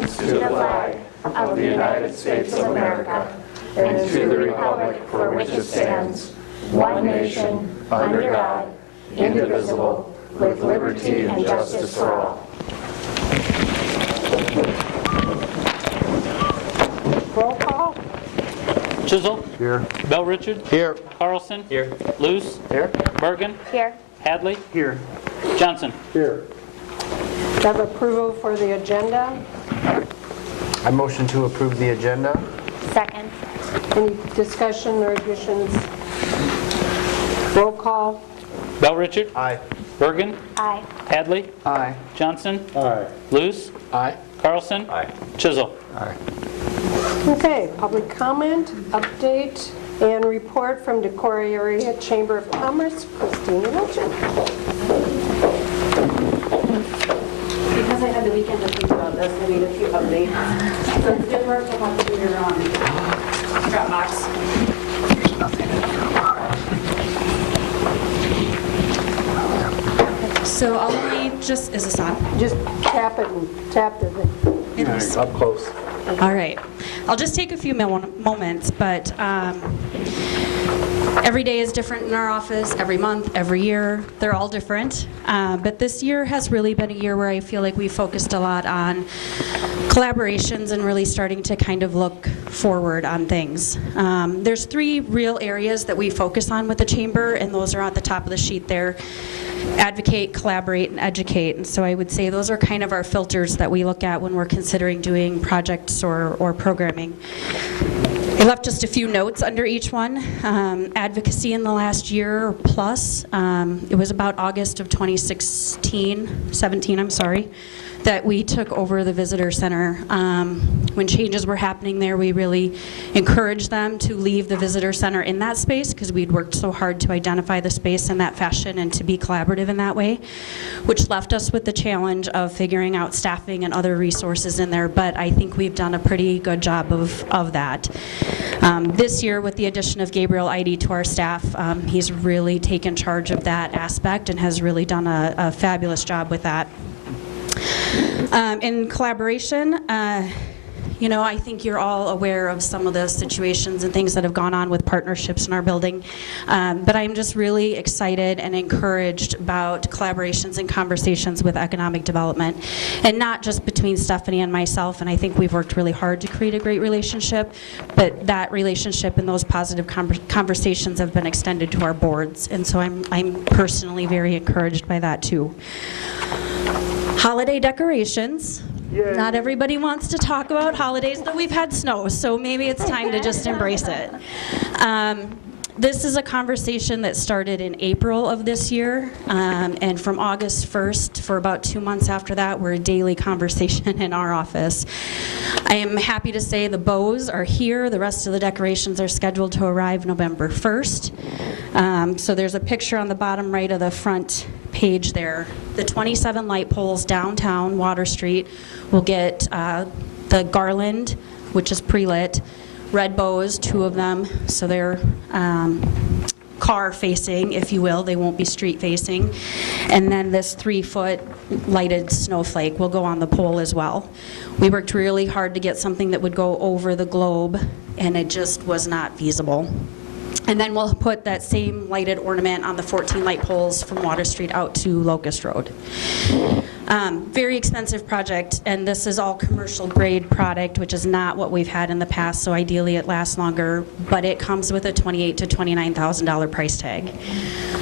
allegiance to the flag of the United States of America and to the republic for which it stands, one nation, under God, indivisible, with liberty and justice for all. Roll call. Chisel. Here. Bell Richard. Here. Carlson. Here. Luce. Here. Bergen. Here. Hadley. Here. Johnson. Here. Have approval for the agenda. I motion to approve the agenda. Second. Any discussion or additions? Roll call. Bell Richard. Aye. Bergen. Aye. Hadley. Aye. Johnson. Aye. Luce. Aye. Carlson. Aye. Chisel. Aye. Okay, public comment, update, and report from Decorah Area Chamber of Commerce. Christina Wilchin. Because I had the weekend to think about this, I need a few updates. So it's different to have to do your Dropbox. So I'll only just, is this on? Just tap it and tap it. It is. Up close. All right. I'll just take a few moments, but every day is different in our office, every month, every year. They're all different. But this year has really been a year where I feel like we focused a lot on collaborations and really starting to kind of look forward on things. There's three real areas that we focus on with the Chamber, and those are at the top of the sheet there. Advocate, collaborate, and educate. And so I would say those are kind of our filters that we look at when we're considering doing projects or programming. I left just a few notes under each one. Advocacy in the last year plus, it was about August of 17, I'm sorry, that we took over the visitor center. When changes were happening there, we really encouraged them to leave the visitor center in that space because we'd worked so hard to identify the space in that fashion and to be collaborative in that way, which left us with the challenge of figuring out staffing and other resources in there, but I think we've done a pretty good job of that. This year, with the addition of Gabriel Eide to our staff, he's really taken charge of that aspect and has really done a fabulous job with that. In collaboration, you know, I think you're all aware of some of the situations and things that have gone on with partnerships in our building, but I'm just really excited and encouraged about collaborations and conversations with economic development, and not just between Stephanie and myself, and I think we've worked really hard to create a great relationship, but that relationship and those positive conversations have been extended to our boards, and so I'm personally very encouraged by that too. Holiday decorations. Yay. Not everybody wants to talk about holidays, though we've had snow, so maybe it's time to just embrace it. This is a conversation that started in April of this year, and from August 1st, for about 2 months after that, we're a daily conversation in our office. I am happy to say the bows are here. The rest of the decorations are scheduled to arrive November 1st. So there's a picture on the bottom right of the front page there. The 27 light poles downtown Water Street will get the garland, which is pre-lit, red bows, 2 of them, so they're car facing, if you will. They won't be street facing. And then this 3-foot lighted snowflake will go on the pole as well. We worked really hard to get something that would go over the globe, and it just was not feasible. And then we'll put that same lighted ornament on the 14 light poles from Water Street out to Locust Road. Very expensive project, and this is all commercial grade product, which is not what we've had in the past, so ideally it lasts longer, but it comes with a $28,000 to $29,000 price tag.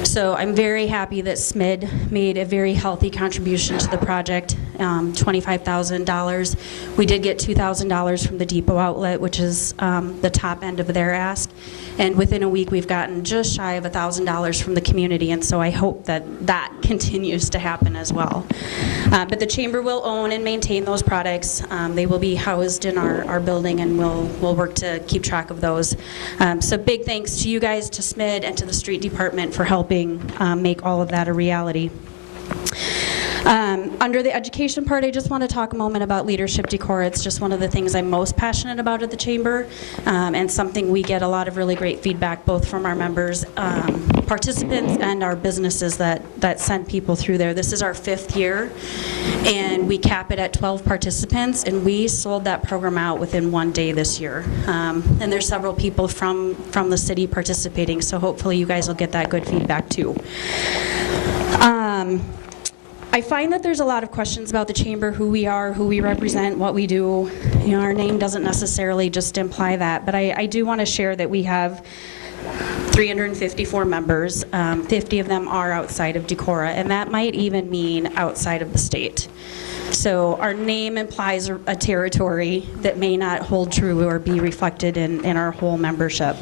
So I'm very happy that SMID made a very healthy contribution to the project, $25,000. We did get $2,000 from the Depot outlet, which is the top end of their ask. And within a week, we've gotten just shy of $1,000 from the community, and so I hope that that continues to happen as well. But the Chamber will own and maintain those products. They will be housed in our building, and we'll work to keep track of those. So big thanks to you guys, to SMID, and to the Street Department for helping make all of that a reality. Under the education part, I just want to talk a moment about leadership Decorah. It's just one of the things I'm most passionate about at the Chamber, and something we get a lot of really great feedback both from our members, participants, and our businesses that send people through there. This is our 5th year, and we cap it at 12 participants, and we sold that program out within 1 day this year. And there's several people from the city participating, so hopefully you guys will get that good feedback too. I find that there's a lot of questions about the Chamber, who we are, who we represent, what we do. You know, our name doesn't necessarily just imply that, but I do want to share that we have 354 members. 50 of them are outside of Decorah, and that might even mean outside of the state. So our name implies a territory that may not hold true or be reflected in our whole membership.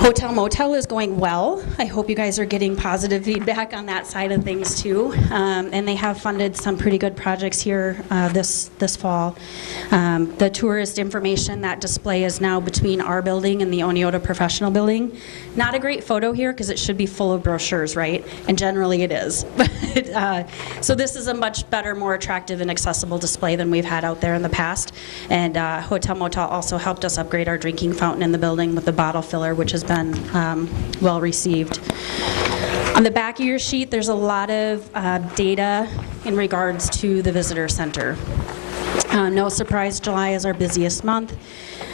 Hotel Motel is going well. I hope you guys are getting positive feedback on that side of things too. And they have funded some pretty good projects here this fall. The tourist information, that display is now between our building and the Oneota Professional Building. Not a great photo here because it should be full of brochures, right? And generally it is. So this is a much better, more attractive and accessible display than we've had out there in the past. And Hotel Motel also helped us upgrade our drinking fountain in the building with the bottle filler, which has been well received. On the back of your sheet, there's a lot of data in regards to the visitor center. No surprise, July is our busiest month.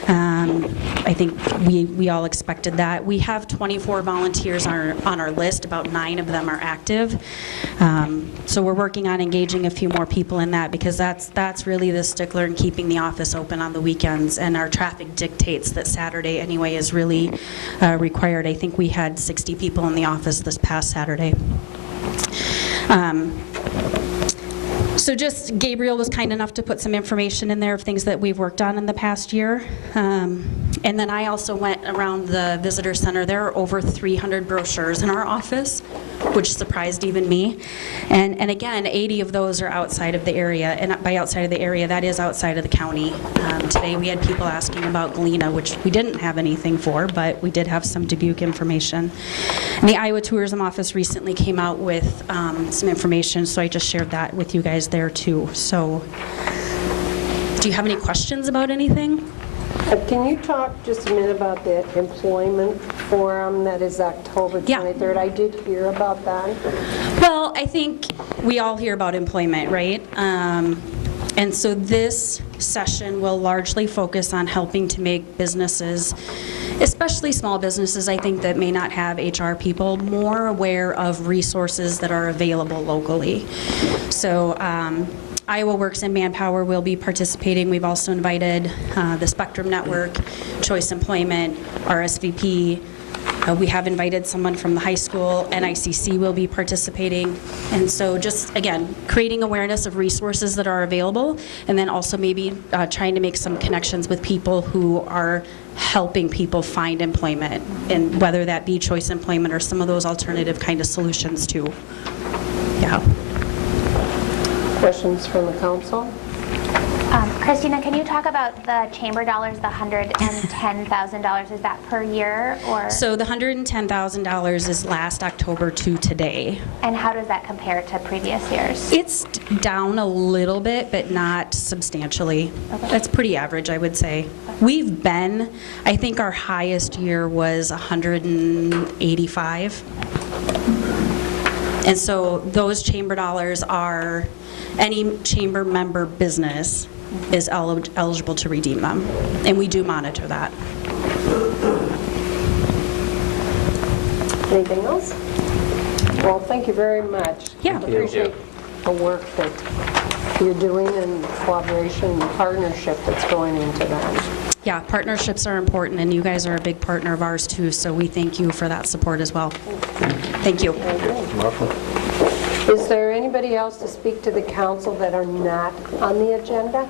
I think we all expected that. We have 24 volunteers on our list. About 9 of them are active. So we're working on engaging a few more people in that, because that's really the stickler in keeping the office open on the weekends. And our traffic dictates that Saturday anyway is really required. I think we had 60 people in the office this past Saturday. So just Gabriel was kind enough to put some information in there of things that we've worked on in the past year. And then I also went around the visitor center. There are over 300 brochures in our office, which surprised even me. And again, 80 of those are outside of the area. And by outside of the area, that is outside of the county. Today we had people asking about Galena, which we didn't have anything for, but we did have some Dubuque information. And the Iowa Tourism Office recently came out with some information, so I just shared that with you guys there too. So do you have any questions about anything? Can you talk just a minute about the employment forum that is October 23rd? Yeah. I did hear about that. Well, I think we all hear about employment, right? And so this session will largely focus on helping to make businesses, especially small businesses, I think, that may not have HR people, more aware of resources that are available locally. So Iowa Works and Manpower will be participating. We've also invited the Spectrum Network, Choice Employment, RSVP. We have invited someone from the high school. NICC will be participating. And so just, again, creating awareness of resources that are available, and then also maybe trying to make some connections with people who are helping people find employment, and whether that be Choice Employment or some of those alternative kind of solutions too. Yeah. Questions from the council? Christina, can you talk about the chamber dollars, the $110,000? Is that per year, or? So the $110,000 is last October to today. And how does that compare to previous years? It's down a little bit, but not substantially. Okay. That's pretty average, I would say. We've been, I think our highest year was 185. And so those chamber dollars are, any chamber member business is eligible to redeem them. And we do monitor that. Anything else? Well, thank you very much. Yeah. Appreciate the work that you're doing, and collaboration and partnership that's going into that. Yeah, partnerships are important, and you guys are a big partner of ours too, so we thank you for that support as well. Thank you. Is there anybody else to speak to the council that are not on the agenda?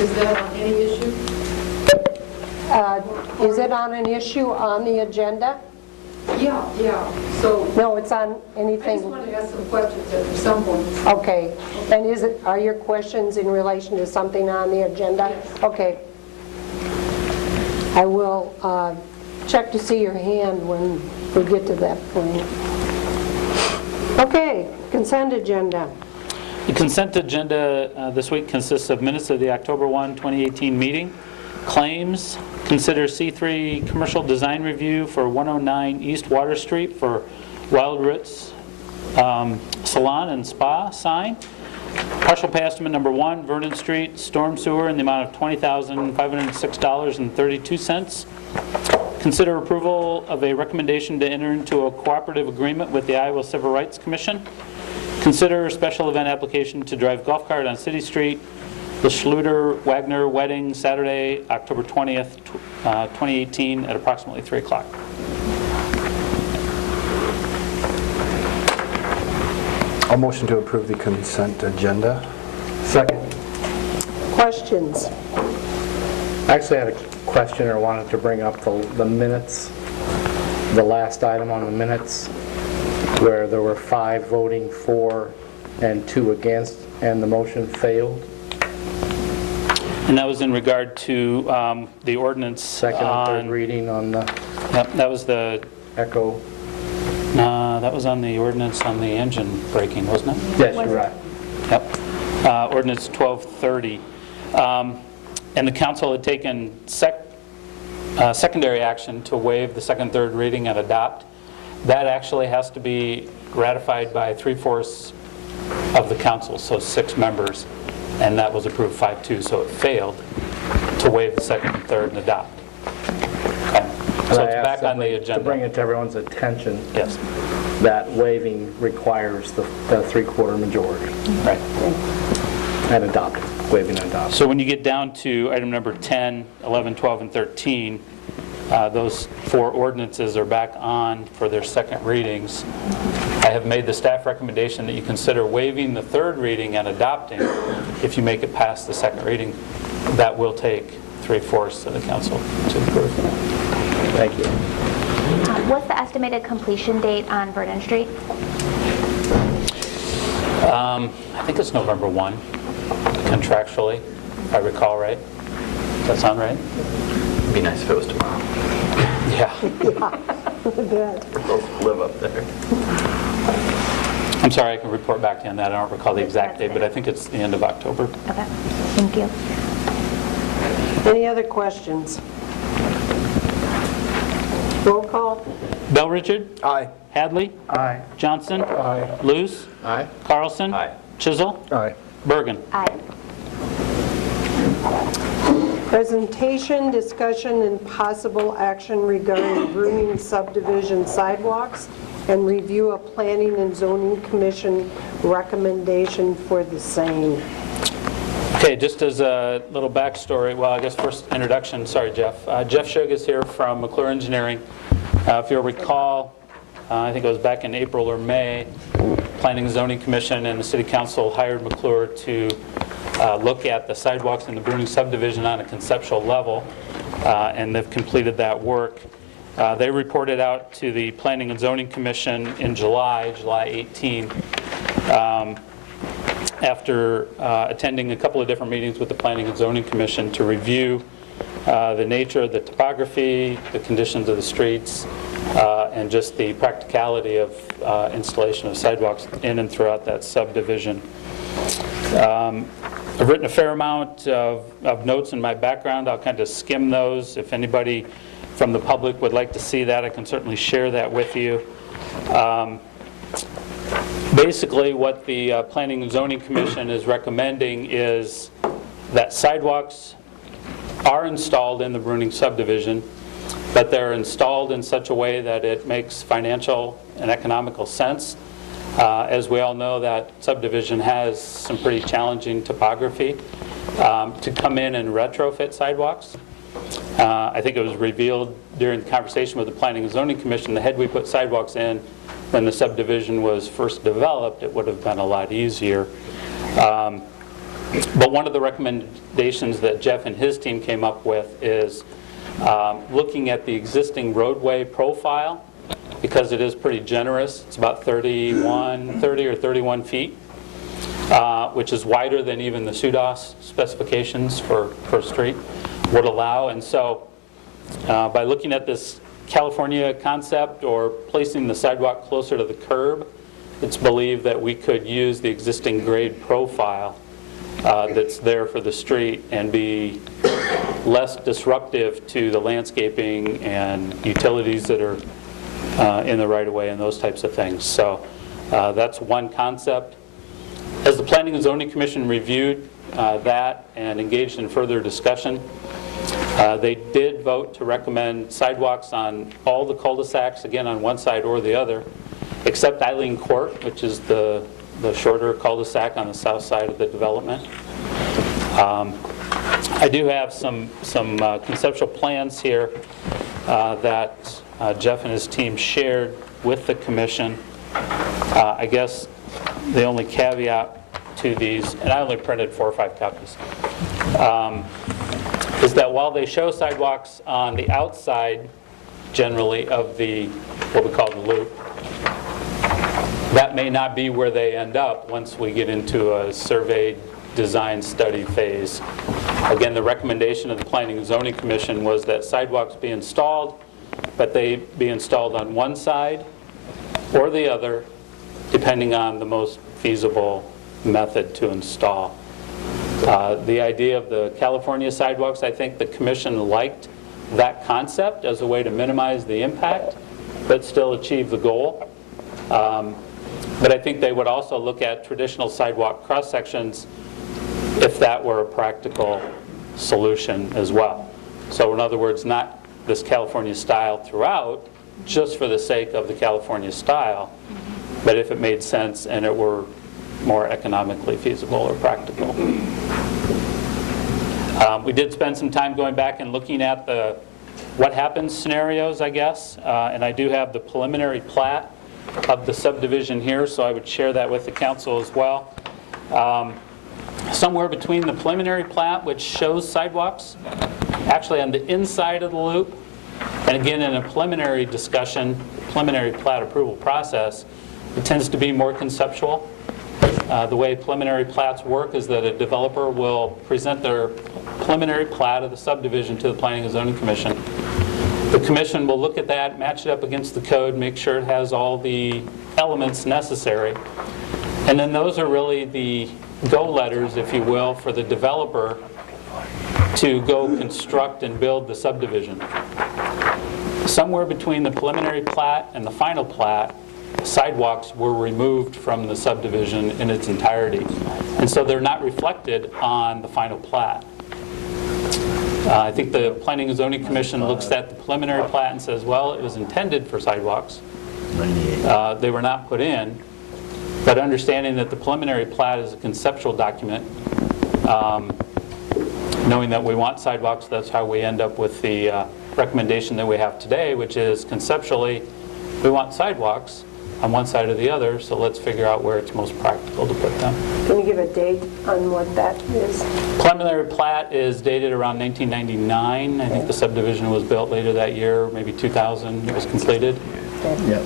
Is that on any issue? Is it on an issue on the agenda? Yeah. So No, it's on I just anything. want to ask some questions at some point. Okay. And are your questions in relation to something on the agenda? Okay. I will check to see your hand when we get to that point. Okay, consent agenda. The consent agenda this week consists of minutes of the October 1, 2018 meeting, claims, consider C3 commercial design review for 109 East Water Street for Wild Ritz Salon and Spa sign, partial pay estimate number 1, Vernon Street storm sewer in the amount of $20,506.32. Consider approval of a recommendation to enter into a cooperative agreement with the Iowa Civil Rights Commission. Consider a special event application to drive golf cart on City Street, the Schluter-Wagner wedding, Saturday, October 20th, 2018 at approximately 3 o'clock. I'll motion to approve the consent agenda. Second. Questions? Actually, I had a question or wanted to bring up the minutes, the last item on the minutes, where there were 5 voting for and 2 against, and the motion failed. And that was in regard to the ordinance. Second and third reading on the Yep, that was the, echo. that was on the ordinance on the engine braking, wasn't it? Yes, you're right. Yep. Ordinance 1230. And the council had taken secondary action to waive the second, third reading and adopt. That actually has to be ratified by 3/4 of the council, so 6 members, and that was approved 5-2, so it failed to waive the second, third, and adopt. Okay. So And I it's asked back on the somebody to bring agenda. it to everyone's attention Yes, that waiving requires the 3/4 majority right. and adopting, waiving and adopting. So when you get down to item number 10, 11, 12, and 13, those 4 ordinances are back on for their second readings. I have made the staff recommendation that you consider waiving the third reading and adopting. If you make it past the second reading, that will take 3/4 of the council to approve. Thank you. What's the estimated completion date on Vernon Street? I think it's November 1, contractually, if I recall right. Does that sound right? It'd be nice if it was tomorrow. Yeah. Good. Both live up there. I'm sorry, I can report back to you on that. I don't recall the exact date, but I think it's the end of October. Okay, thank you. Any other questions? Roll call? Bell Richard? Aye. Hadley? Aye. Johnson? Aye. Luce? Aye. Carlson? Aye. Chisel? Aye. Bergen? Aye. Presentation, discussion, and possible action regarding grooming subdivision sidewalks and review a planning and zoning commission recommendation for the same. Okay, just as a little backstory, well, I guess first introduction, sorry, Jeff. Jeff Shug is here from McClure Engineering. If you'll recall, I think it was back in April or May, Planning and Zoning Commission and the City Council hired McClure to look at the sidewalks in the Bruning subdivision on a conceptual level, and they've completed that work. They reported out to the Planning and Zoning Commission in July 18, after attending a couple of different meetings with the Planning and Zoning Commission to review the nature of the topography, the conditions of the streets, and just the practicality of installation of sidewalks in and throughout that subdivision. I've written a fair amount of notes in my background. I'll kind of skim those. If anybody from the public would like to see that, I can certainly share that with you. Basically, what the Planning and Zoning Commission is recommending is that sidewalks are installed in the Bruning subdivision, but they're installed in such a way that it makes financial and economical sense. As we all know, that subdivision has some pretty challenging topography. To come in and retrofit sidewalks, I think it was revealed during the conversation with the Planning and Zoning Commission, the had we put sidewalks in when the subdivision was first developed, it would have been a lot easier. But one of the recommendations that Jeff and his team came up with is looking at the existing roadway profile, because it is pretty generous. It's about 30 or 31 feet, which is wider than even the SUDAS specifications for street would allow. And so by looking at this California concept or placing the sidewalk closer to the curb, it's believed that we could use the existing grade profile that's there for the street and be less disruptive to the landscaping and utilities that are in the right-of-way and those types of things. So that's one concept. As the Planning and Zoning Commission reviewed that and engaged in further discussion, they did vote to recommend sidewalks on all the cul-de-sacs, again on one side or the other, except Eileen Court, which is the shorter cul-de-sac on the south side of the development. I do have some conceptual plans here that Jeff and his team shared with the commission. I guess the only caveat to these, and I only printed 4 or 5 copies, is that while they show sidewalks on the outside generally of the, what we call the loop, that may not be where they end up once we get into a surveyed design study phase. Again, the recommendation of the Planning and Zoning Commission was that sidewalks be installed, but they be installed on one side or the other, depending on the most feasible method to install. The idea of the California sidewalks, I think the commission liked that concept as a way to minimize the impact, but still achieve the goal. But I think they would also look at traditional sidewalk cross-sections if that were a practical solution as well. So in other words, not this California style throughout, just for the sake of the California style, but if it made sense and it were more economically feasible or practical. We did spend some time going back and looking at the what happens scenarios, I guess, and I do have the preliminary plat of the subdivision here, so I would share that with the council as well. Somewhere between the preliminary plat, which shows sidewalks, actually on the inside of the loop, and again in a preliminary discussion, preliminary plat approval process, it tends to be more conceptual. The way preliminary plats work is that a developer will present their preliminary plat of the subdivision to the Planning and Zoning Commission. The commission will look at that, match it up against the code, make sure it has all the elements necessary. And then those are really the go letters, if you will, for the developer to go construct and build the subdivision. Somewhere between the preliminary plat and the final plat, sidewalks were removed from the subdivision in its entirety. And so they're not reflected on the final plat. I think the Planning and Zoning Commission looks at the preliminary plat and says, well, it was intended for sidewalks. They were not put in. But understanding that the preliminary plat is a conceptual document, knowing that we want sidewalks, that's how we end up with the recommendation that we have today, which is conceptually, we want sidewalks on one side or the other, so let's figure out where it's most practical to put them. Can you give a date on what that is? Preliminary plat is dated around 1999. I think the subdivision was built later that year, maybe 2000 it was completed. Yep.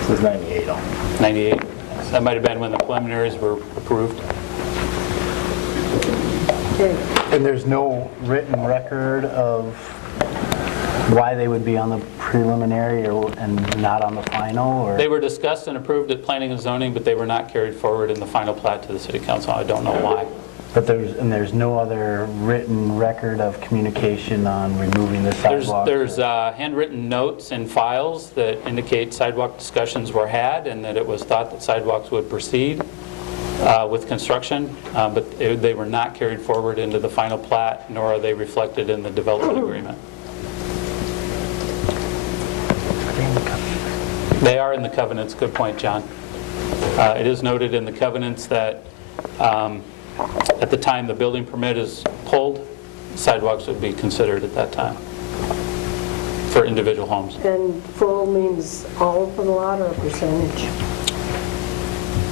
It was 98 on. 98. That might have been when the preliminaries were approved. Okay. And there's no written record of why they would be on the preliminary and not on the final? Or? They were discussed and approved at Planning and Zoning, but they were not carried forward in the final plat to the City Council. I don't know why. But there's no other written record of communication on removing the sidewalks? There's handwritten notes and files that indicate sidewalk discussions were had and that it was thought that sidewalks would proceed with construction, but they were not carried forward into the final plat, nor are they reflected in the development agreement. They are in the covenants. Good point, John. It is noted in the covenants that at the time the building permit is pulled, sidewalks would be considered at that time for individual homes. And full means all of the lot or a percentage?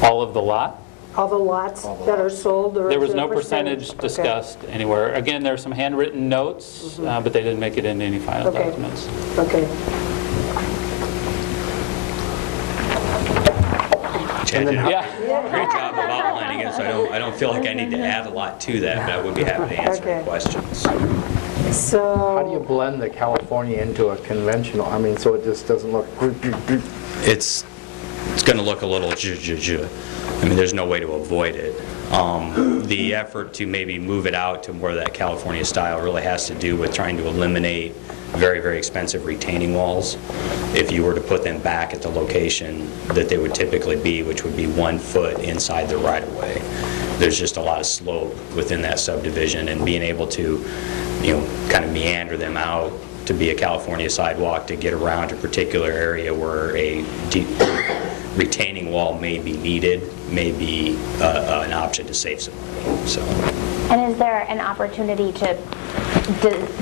All of the lot? All the lots that are sold, or There was is it a no percentage Okay. discussed anywhere. Again, there are some handwritten notes, but they didn't make it into any final Okay. documents. Okay. Yeah. Great job of outlining it, so I don't feel like I need to add a lot to that, but I would be happy to answer Okay. any questions. How do you So, blend the California into a conventional? I mean, so it just doesn't look... It's going to look a little zhuzh. I mean, there's no way to avoid it. The effort to maybe move it out to more of that California style really has to do with trying to eliminate very, very expensive retaining walls. If you were to put them back at the location that they would typically be, which would be 1 foot inside the right-of-way. There's just a lot of slope within that subdivision, and being able to, kind of meander them out to be a California sidewalk to get around a particular area where a retaining wall may be needed, may be an option to save some money. So. And is there an opportunity to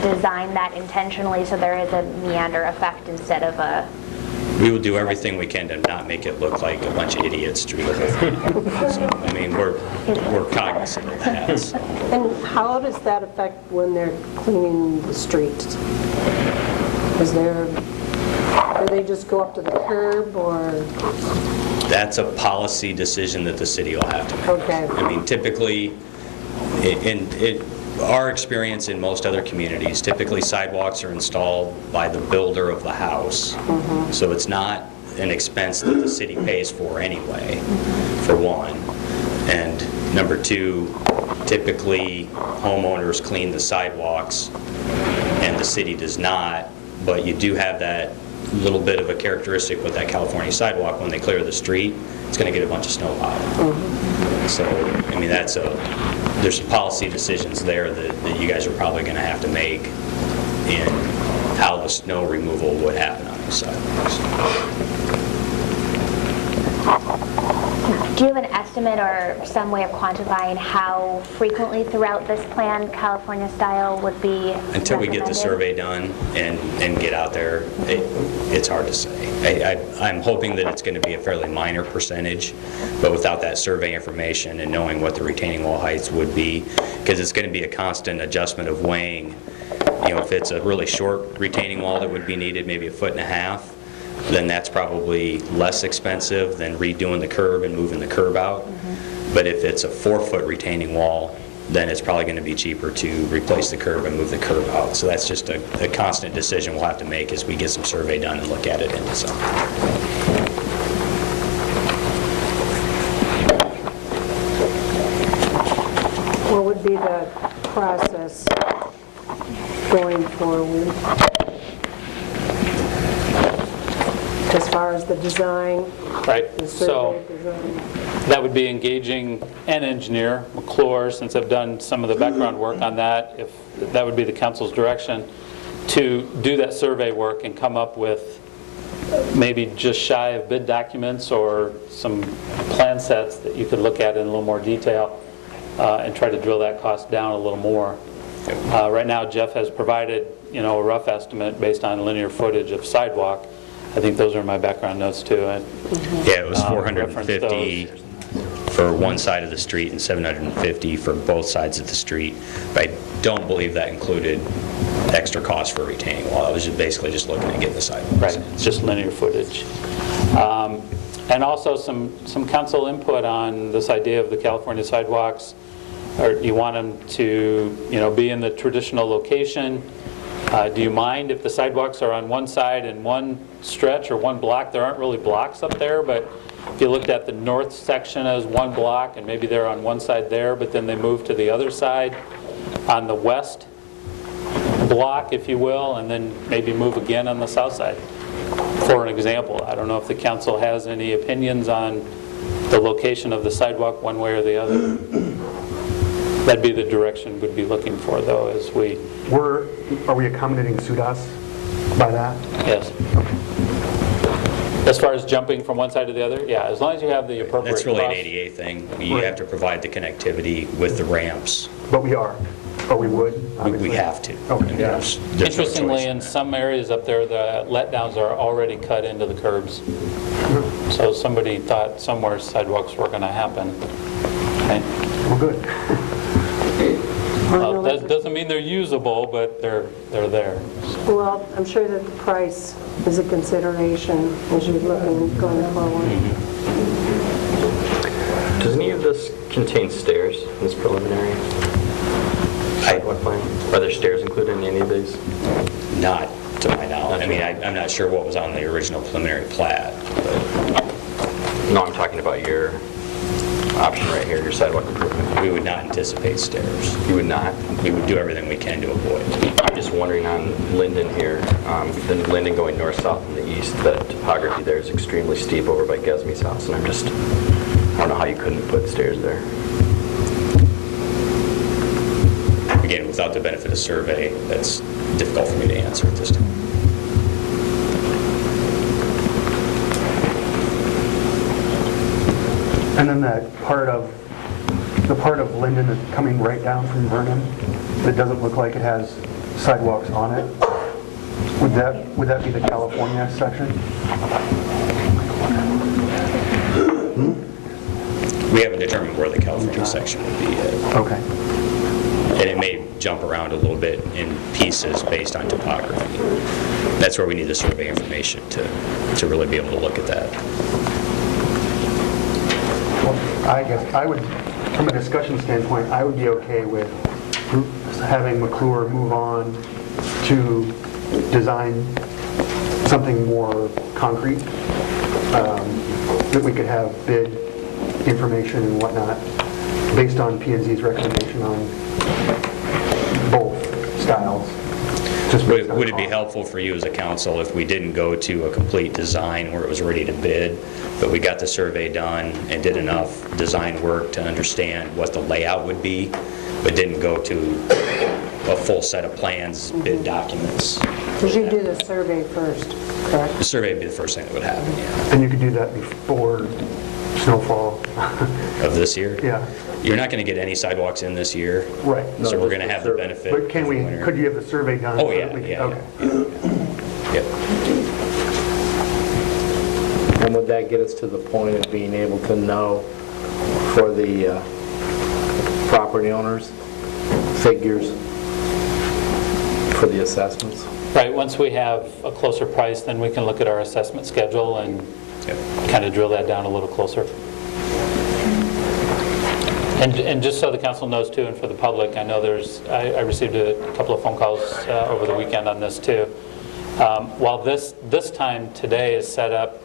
design that intentionally so there is a meander effect instead of a... We will do everything we can to not make it look like a bunch of idiots through the whole thing. So, I mean, we're cognizant of that. So. and how does that affect when they're cleaning the streets? Do they just go up to the curb, or? That's a policy decision that the city will have to make. Okay. I mean, typically, our experience in most other communities, typically sidewalks are installed by the builder of the house. So it's not an expense that the city pays for anyway, for one. And number two, typically homeowners clean the sidewalks and the city does not, but you do have that little bit of a characteristic with that California sidewalk. When they clear the street, it's going to get a bunch of snow piled. So, I mean, there's policy decisions there that you guys are probably going to have to make in how the snow removal would happen on those sidewalks. Do you have an estimate or some way of quantifying how frequently throughout this plan California style would be Until we get the recommended? survey done and get out there, it's hard to say. I'm hoping that it's going to be a fairly minor percentage, but without that survey information and knowing what the retaining wall heights would be, because it's going to be a constant adjustment of weighing. If it's a really short retaining wall that would be needed, maybe 1.5 feet, then that's probably less expensive than redoing the curb and moving the curb out. But if it's a 4-foot retaining wall, then it's probably going to be cheaper to replace the curb and move the curb out. So that's just a constant decision we'll have to make as we get some survey done and look at it in December. What would be the process going forward? As far as the design, Right, the so survey design? that would be engaging an engineer, McClure, since I've done some of the background work on that, if that would be the council's direction, to do that survey work and come up with maybe just shy of bid documents or some plan sets that you could look at in a little more detail and try to drill that cost down a little more. Right now, Jeff has provided, a rough estimate based on linear footage of sidewalk. I think those are my background notes too. Yeah, it was Reference 450 for one side of the street and 750 for both sides of the street. But I don't believe that included extra cost for retaining wall. I was basically just looking at getting the sidewalks. Right, it's just linear footage. And also some council input on this idea of the California sidewalks. Or do you want them to, be in the traditional location? Do you mind if the sidewalks are on one side in one stretch or one block? There aren't really blocks up there, but if you looked at the north section as one block, and maybe they're on one side there, but then they move to the other side on the west block, if you will, and then maybe move again on the south side, for an example. I don't know if the council has any opinions on the location of the sidewalk one way or the other. That'd be the direction we'd be looking for, though, as we... Are we accommodating SUDAS by that? Yes. As far as jumping from one side to the other, yeah, as long as you have the appropriate That's really an cross- ADA thing. You have to provide the connectivity with the ramps. But we are, or we would, We obviously. have to. Okay. I mean, there's no Interestingly, choice. in some areas up there, the letdowns are already cut into the curbs. So somebody thought somewhere sidewalks were going to happen. Okay. Well, good. Well, that doesn't mean they're usable, but they're there. Well, I'm sure that the price is a consideration as you're looking going forward. Does any of this contain stairs, this preliminary sidewalk plan? Are there stairs included in any of these? Not to my knowledge. I mean, I'm not sure what was on the original preliminary plat, but No, I'm talking about your option right here, your sidewalk improvement. we would not anticipate stairs. You would not? We would do everything we can to avoid. I'm just wondering on Linden here, the Linden going north-south in the east, the topography there is extremely steep over by Gesme's house, and I don't know how you couldn't put stairs there. Again, without the benefit of survey, that's difficult for me to answer at this time. And then the part of Linden that's coming right down from Vernon, that doesn't look like it has sidewalks on it, would that be the California section? We haven't determined where the California section would be yet. Okay. And it may jump around a little bit in pieces based on topography. That's where we need the survey information to really be able to look at that. Well, I guess I would, from a discussion standpoint, I would be okay with having McClure move on to design something more concrete, that we could have bid information and whatnot based on P&Z's recommendation on both styles. Would it be helpful for you as a council if we didn't go to a complete design where it was ready to bid, but we got the survey done and did enough design work to understand what the layout would be, but didn't go to a full set of plans, bid documents? Because you do the survey first, correct? The survey would be the first thing that would happen, yeah. And you could do that before snowfall. Of this year? Yeah. You're not going to get any sidewalks in this year. Right. So we're going to have the benefit. But can we, could you have the survey done? Oh, so yeah, that we can- yeah. Okay. Yep. And would that get us to the point of being able to know for the property owners, figures for the assessments? Right, once we have a closer price, then we can look at our assessment schedule and kind of drill that down a little closer. And just so the council knows too, and for the public, I know I received a couple of phone calls over the weekend on this too. While this time today is set up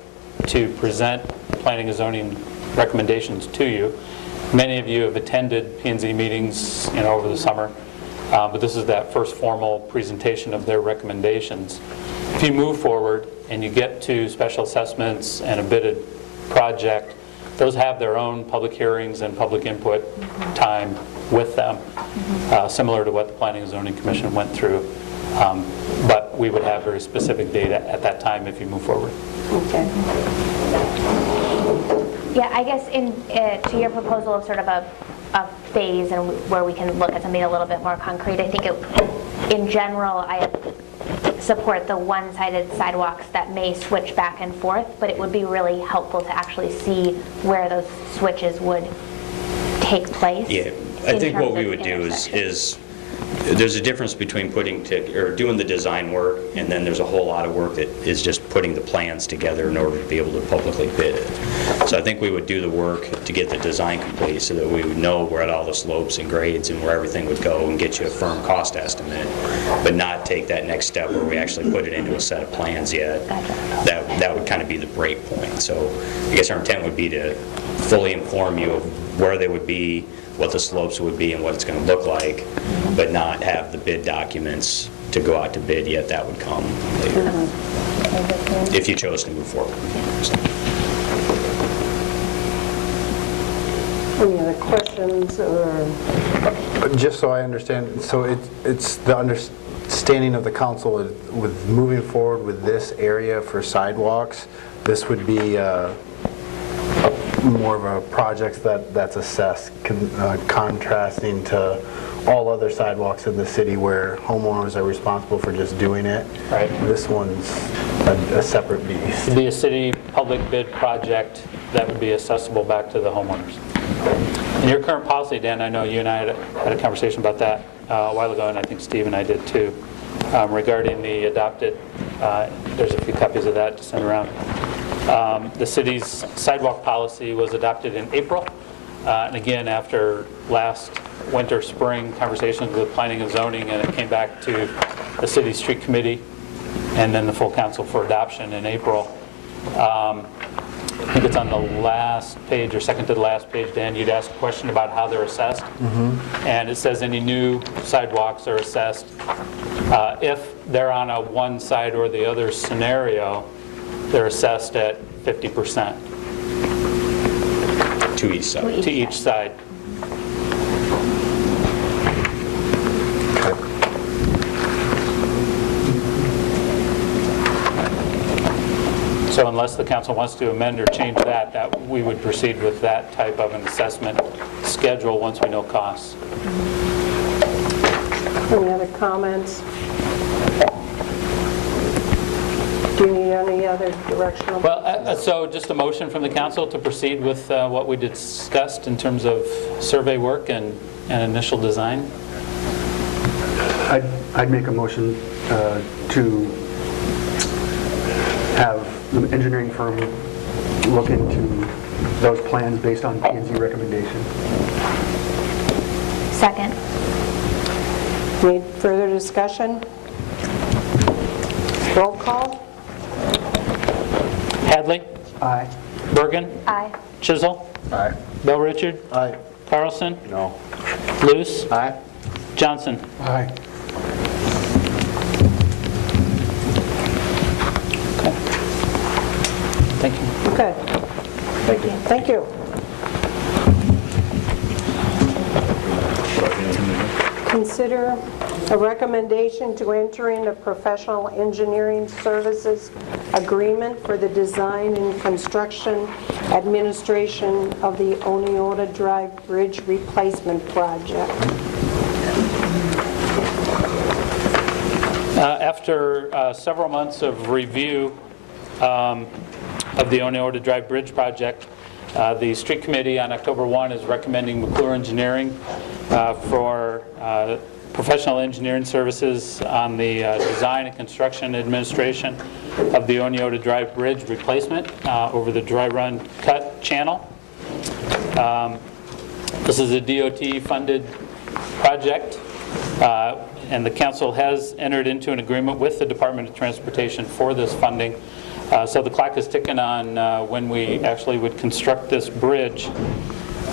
to present planning and zoning recommendations to you, many of you have attended P&Z meetings, over the summer, but this is that first formal presentation of their recommendations. If you move forward and you get to special assessments and a bidded project, those have their own public hearings and public input time with them, similar to what the Planning and Zoning Commission went through. But we would have very specific data at that time if you move forward. Okay. Yeah, I guess to your proposal of sort of a phase and where we can look at something a little bit more concrete, I think in general, I support the one-sided sidewalks that may switch back and forth, but it would be really helpful to actually see where those switches would take place. Yeah, I think what we would do is there's a difference between doing the design work, and then there's a whole lot of work that is just putting the plans together in order to be able to publicly bid it. So I think we would do the work to get the design complete so that we would know where all the slopes and grades and where everything would go and get you a firm cost estimate, but not take that next step where we actually put it into a set of plans yet. Gotcha. That would kind of be the break point. So I guess our intent would be to fully inform you of where they would be, what the slopes would be, and what it's going to look like, but not have the bid documents to go out to bid yet. That would come later, if you chose to move forward. Any other questions or? Just so I understand, so it's the understanding of the council with moving forward with this area for sidewalks, this would be more of a project that's assessed, contrasting to all other sidewalks in the city where homeowners are responsible for just doing it. Right. This one's a separate beast. It'd be a city public bid project that would be accessible back to the homeowners. In your current policy, Dan, I know you and I had a conversation about that a while ago, and I think Steve and I did too, regarding the adopted, there's a few copies of that to send around. The city's sidewalk policy was adopted in April And again, after last winter, spring conversations with planning and zoning, and it came back to the city street committee and then the full council for adoption in April. I think it's on the last page or second to the last page, Dan, you'd asked a question about how they're assessed. And it says any new sidewalks are assessed. If they're on a one side or the other scenario, they're assessed at 50%. To each side. To each side. So unless the council wants to amend or change that we would proceed with that type of an assessment schedule once we know costs. Any other comments? Do you need any other directional? Well, so just a motion from the council to proceed with what we discussed in terms of survey work and initial design. I'd make a motion to have the engineering firm look into those plans based on P&Z recommendation. Second. Need further discussion? Roll call? Hadley? Aye. Bergen? Aye. Chisel? Aye. Bell Richard? Aye. Carlson? No. Luce? Aye. Johnson? Aye. Thank you. Okay. Thank you. Thank you. Consider a recommendation to enter in a professional engineering services agreement for the design and construction administration of the Oneota Drive Bridge Replacement Project. After several months of review of the Oneota Drive Bridge project, the street committee on October 1 is recommending McClure Engineering for professional engineering services on the design and construction administration of the Oneota Drive Bridge replacement over the dry run cut channel. This is a DOT-funded project, and the council has entered into an agreement with the Department of Transportation for this funding. So the clock is ticking on when we actually would construct this bridge.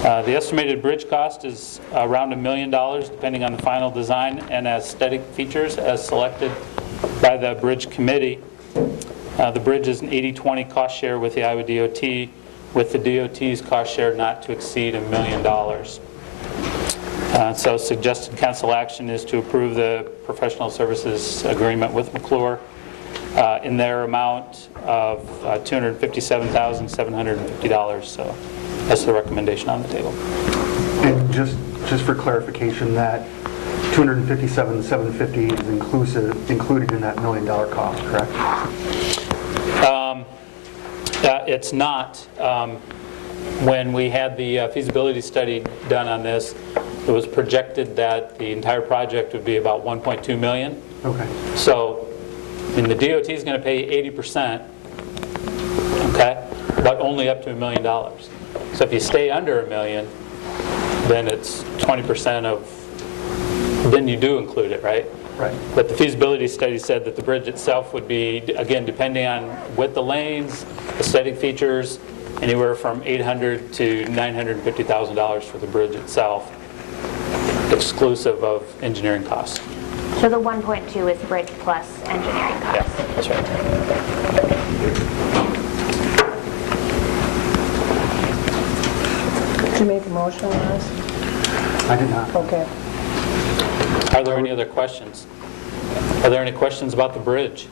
The estimated bridge cost is around $1 million, depending on the final design and aesthetic features as selected by the bridge committee. The bridge is an 80-20 cost share with the Iowa DOT, with the DOT's cost share not to exceed $1 million. So suggested council action is to approve the professional services agreement with McClure in their amount of $257,750. So that's the recommendation on the table. And just for clarification, that $257,750 is included in that $1 million cost, correct? It's not. When we had the feasibility study done on this, it was projected that the entire project would be about $1.2 million. Okay. So, I mean, the DOT is going to pay 80%, okay, but only up to $1 million. So if you stay under $1 million, then it's 20% of, then you do include it, right? Right. But the feasibility study said that the bridge itself would be, again, depending on width of lanes, aesthetic features, anywhere from $800,000 to $950,000 for the bridge itself, exclusive of engineering costs. So the 1.2 is bridge plus engineering Yeah, costs. that's right. Did you make a motion on this? I did not. Okay. Are there any other questions? Are there any questions about the bridge?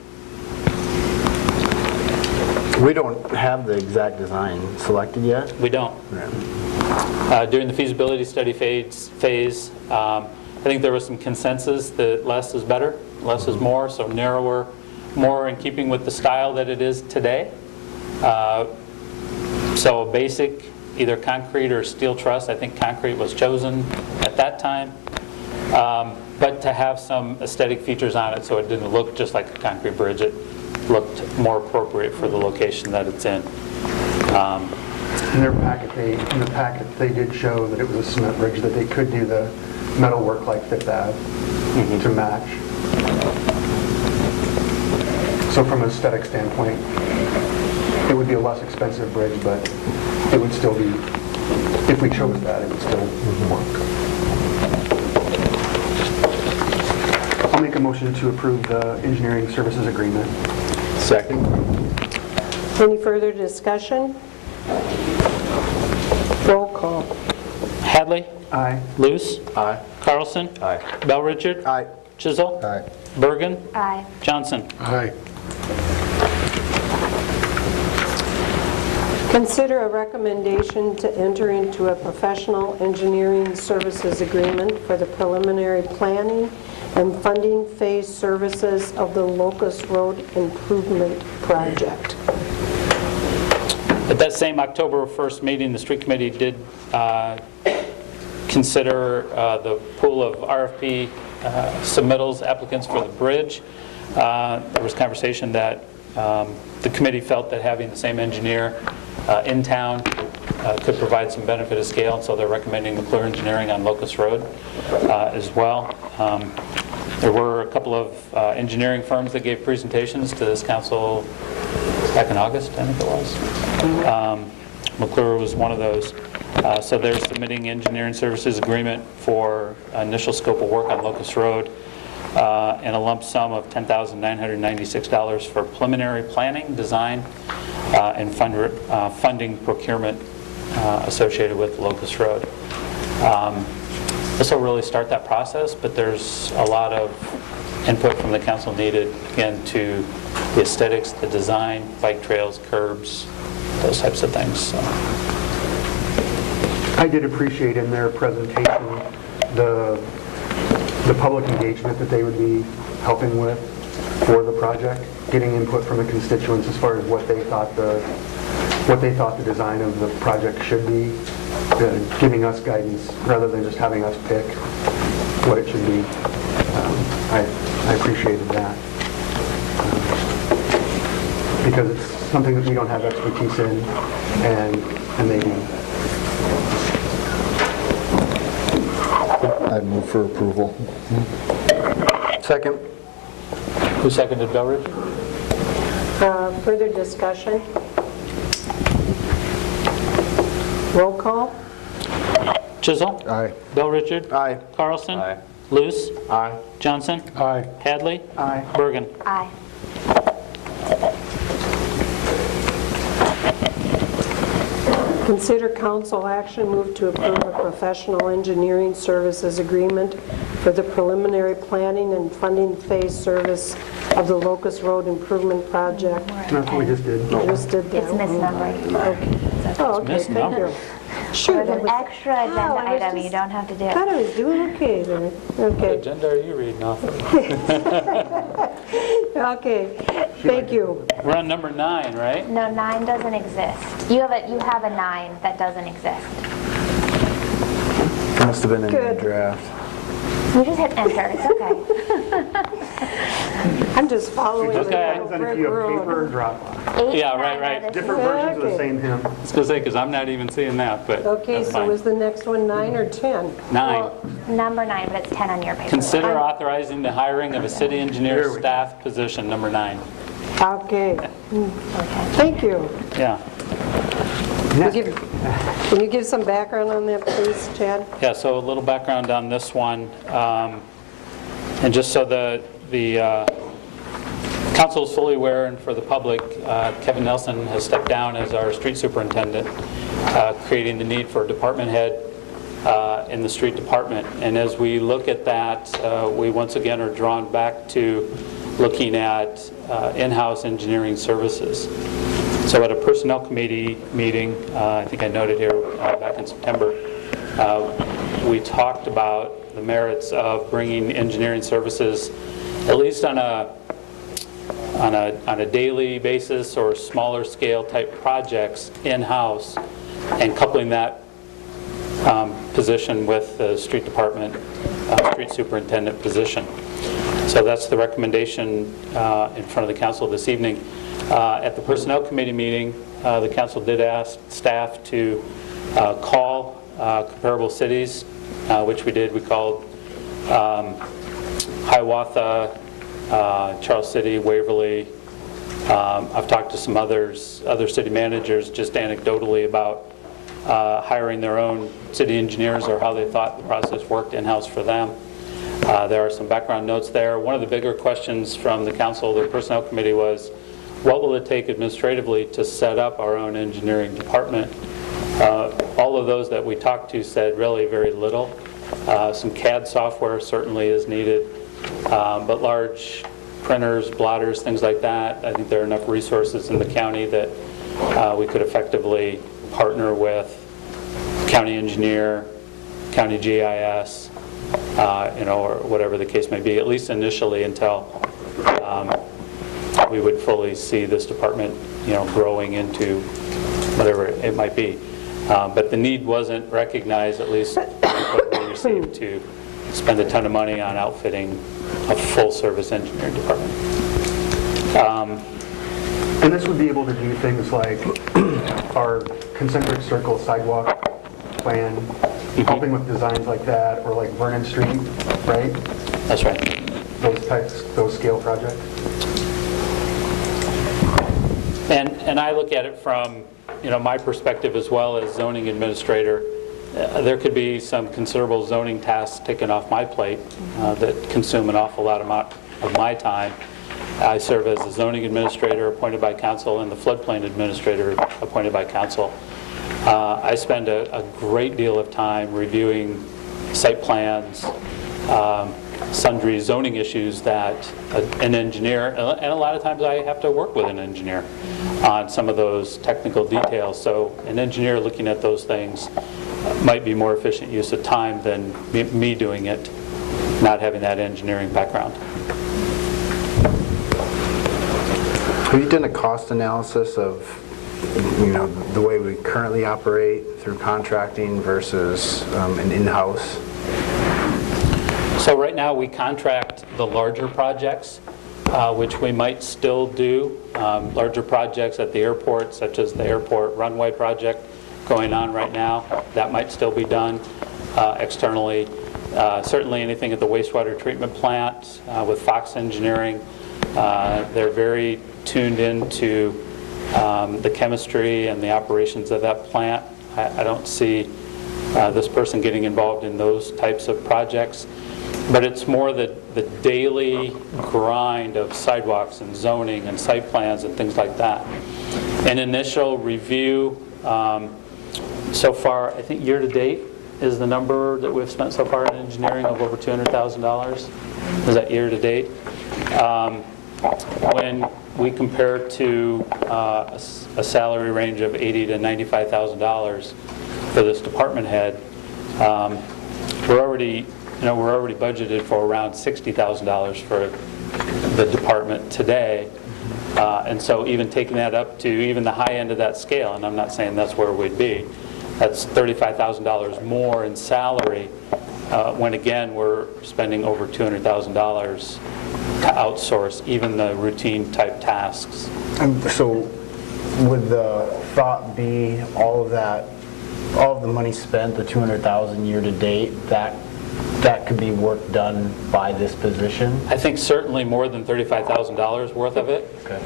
We don't have the exact design selected yet. We don't. During the feasibility study phase, I think there was some consensus that less is better, less is more, so narrower, more in keeping with the style that it is today. So a basic, either concrete or steel truss, I think concrete was chosen at that time, but to have some aesthetic features on it so it didn't look just like a concrete bridge, it looked more appropriate for the location that it's in. in the packet, they did show that it was a cement bridge, that they could do the metal work like Fifth Ave to match. So from an aesthetic standpoint, it would be a less expensive bridge, but it would still be, if we chose that, it would still work. I'll make a motion to approve the engineering services agreement. Second. Any further discussion? Roll call. Hadley? Aye. Luce? Aye. Carlson? Aye. Bell Richard? Aye. Chisholm? Aye. Bergen? Aye. Johnson? Aye. Consider a recommendation to enter into a professional engineering services agreement for the preliminary planning and funding phase services of the Locust Road Improvement Project. At that same October 1st meeting, the street committee did consider the pool of RFP submittals, applicants for the bridge. There was conversation that the committee felt that having the same engineer in town could provide some benefit of scale, and so they're recommending McClure Engineering on Locust Road as well. There were a couple of engineering firms that gave presentations to this council back in August, I think it was. McClure was one of those. So they're submitting engineering services agreement for initial scope of work on Locust Road and a lump sum of $10,996 for preliminary planning, design, and funding procurement associated with Locust Road. This will really start that process, but there's a lot of input from the council needed, again, to the aesthetics, the design, bike trails, curbs, those types of things. So. I did appreciate in their presentation the public engagement that they would be helping with for the project, getting input from the constituents as far as what they thought the design of the project should be, giving us guidance rather than just having us pick what it should be. I appreciated that because it's something that we don't have expertise in, and they do. I'd move for approval. Second. Who seconded Bell Richard? Further discussion? Roll call. Chisholm? Aye. Bell Richard? Aye. Carlson? Aye. Luce? Aye. Johnson? Aye. Hadley? Aye. Bergen? Aye. Consider council action move to approve a professional engineering services agreement for the preliminary planning and funding phase service of the Locust Road Improvement Project. That's what we just did. I just did that. It's misnumbered. Okay. Oh, okay, thank you. misnumbered. Sure, There's that an was, extra agenda I was item, you just- don't have to do thought it. I was doing okay there. What Okay, agenda are you reading off of? okay, thank you. We're on number 9, right? No, 9 doesn't exist. You have a 9 that doesn't exist. Must have been in the Good. draft. You just hit enter, it's okay. I'm just following the Okay. Depends on if you have paper or road. Dropbox. 8, Yeah, 9 right, are right. the Different two. versions of the Okay. same hymn. I was going to say, because I'm not even seeing that, but Okay, that's so fine. was the next one 9 or 10? 9. Well, number 9, but it's 10 on your paper. Consider authorizing the hiring of a city engineer Here we go. staff position, number 9. Okay, thank you. Yeah. Can you give some background on that, please, Chad? Yeah, so a little background on this one. And just so the council is fully aware, and for the public, Kevin Nelson has stepped down as our street superintendent, creating the need for a department head in the street department. And as we look at that, we once again are drawn back to looking at in-house engineering services. So at a personnel committee meeting, I think I noted here back in September, we talked about the merits of bringing engineering services, at least on a daily basis or smaller scale type projects in-house, and coupling that position with the street department, street superintendent position. So that's the recommendation in front of the council this evening. At the Personnel Committee meeting, the council did ask staff to call comparable cities, which we did. We called Hiawatha, Charles City, Waverly. I've talked to some other city managers just anecdotally about hiring their own city engineers or how they thought the process worked in-house for them. There are some background notes there. One of the bigger questions from the council, the Personnel Committee, was what will it take administratively to set up our own engineering department? All of those that we talked to said really very little. Some CAD software certainly is needed, but large printers, blotters, things like that, I think there are enough resources in the county that we could effectively partner with county engineer, county GIS, or whatever the case may be, at least initially until we would fully see this department, growing into whatever it might be. But the need wasn't recognized, at least what we received, to spend a ton of money on outfitting a full-service engineering department. And this would be able to do things like our concentric circle sidewalk plan, helping with designs like that, or like Vernon Street, right? That's right. Those scale projects. And I look at it from my perspective as well as zoning administrator. There could be some considerable zoning tasks taken off my plate that consume an awful lot of my time. I serve as the zoning administrator appointed by council and the floodplain administrator appointed by council. I spend a great deal of time reviewing site plans, sundry zoning issues that an engineer, and a lot of times I have to work with an engineer on some of those technical details. So an engineer looking at those things might be more efficient use of time than me doing it, not having that engineering background. Have you done a cost analysis of the way we currently operate through contracting versus an in-house? So right now we contract the larger projects, which we might still do. Larger projects at the airport, such as the airport runway project going on right now, that might still be done externally. Certainly anything at the wastewater treatment plant with Fox Engineering. They're very tuned into the chemistry and the operations of that plant. I don't see this person getting involved in those types of projects. But it's more the daily grind of sidewalks and zoning and site plans and things like that. An initial review, so far, I think year-to-date is the number that we've spent so far in engineering of over $200,000. Is that year-to-date? When we compare to a salary range of $80,000 to $95,000 for this department head, we're already budgeted for around $60,000 for the department today. And so even taking that up to even the high end of that scale, and I'm not saying that's where we'd be, that's $35,000 more in salary, when again we're spending over $200,000 to outsource even the routine type tasks. And so would the thought be all of the money spent, the $200,000 year to date, that could be work done by this position? I think certainly more than $35,000 worth of it. Okay.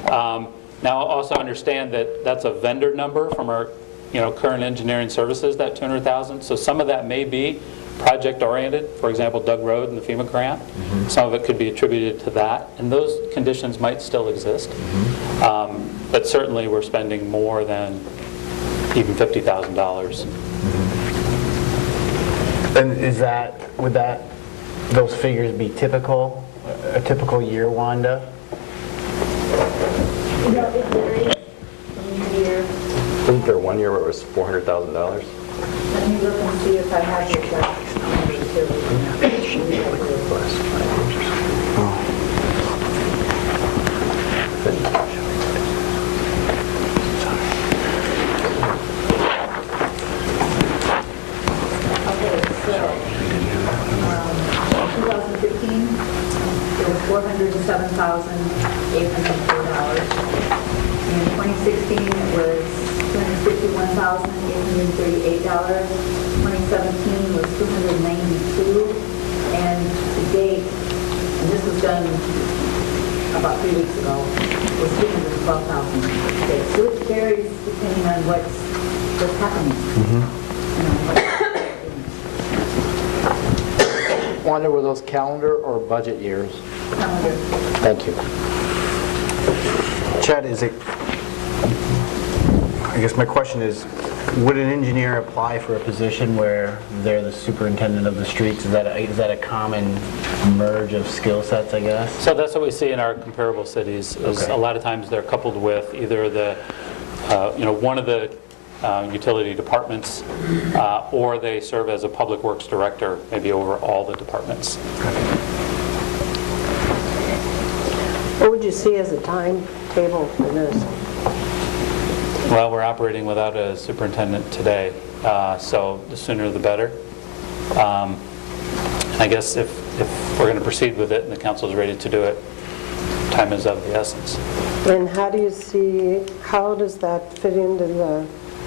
Now also understand that that's a vendor number from our current engineering services, that $200,000. So some of that may be project oriented, for example, Doug Road and the FEMA grant. Mm-hmm. Some of it could be attributed to that, and those conditions might still exist. Mm-hmm. But certainly we're spending more than even $50,000. Mm-hmm. And would those figures be typical, a typical year, Wanda? It varies from year. Wasn't there one year where it was $400,000? Let me look and see if I have the exact number too. Okay, so 2015, it was $107,804. In 2016, it was $251,838. 2017 was $292, and to date, and this was done about 3 weeks ago, was $312,000 to date. So it varies depending on what's happening. You know, Wonder were those calendar or budget years? calendar. Thank you. Chad, I guess my question is, would an engineer apply for a position where they're the superintendent of the streets? Is that a common merge of skill sets, I guess? So that's what we see in our comparable cities, is Okay. a lot of times they're coupled with either the, one of the utility departments, or they serve as a public works director, maybe over all the departments. What would you see as a timetable for this? Well, we're operating without a superintendent today, so the sooner the better. I guess if we're going to proceed with it and the council is ready to do it, time is of the essence. And how does that fit into the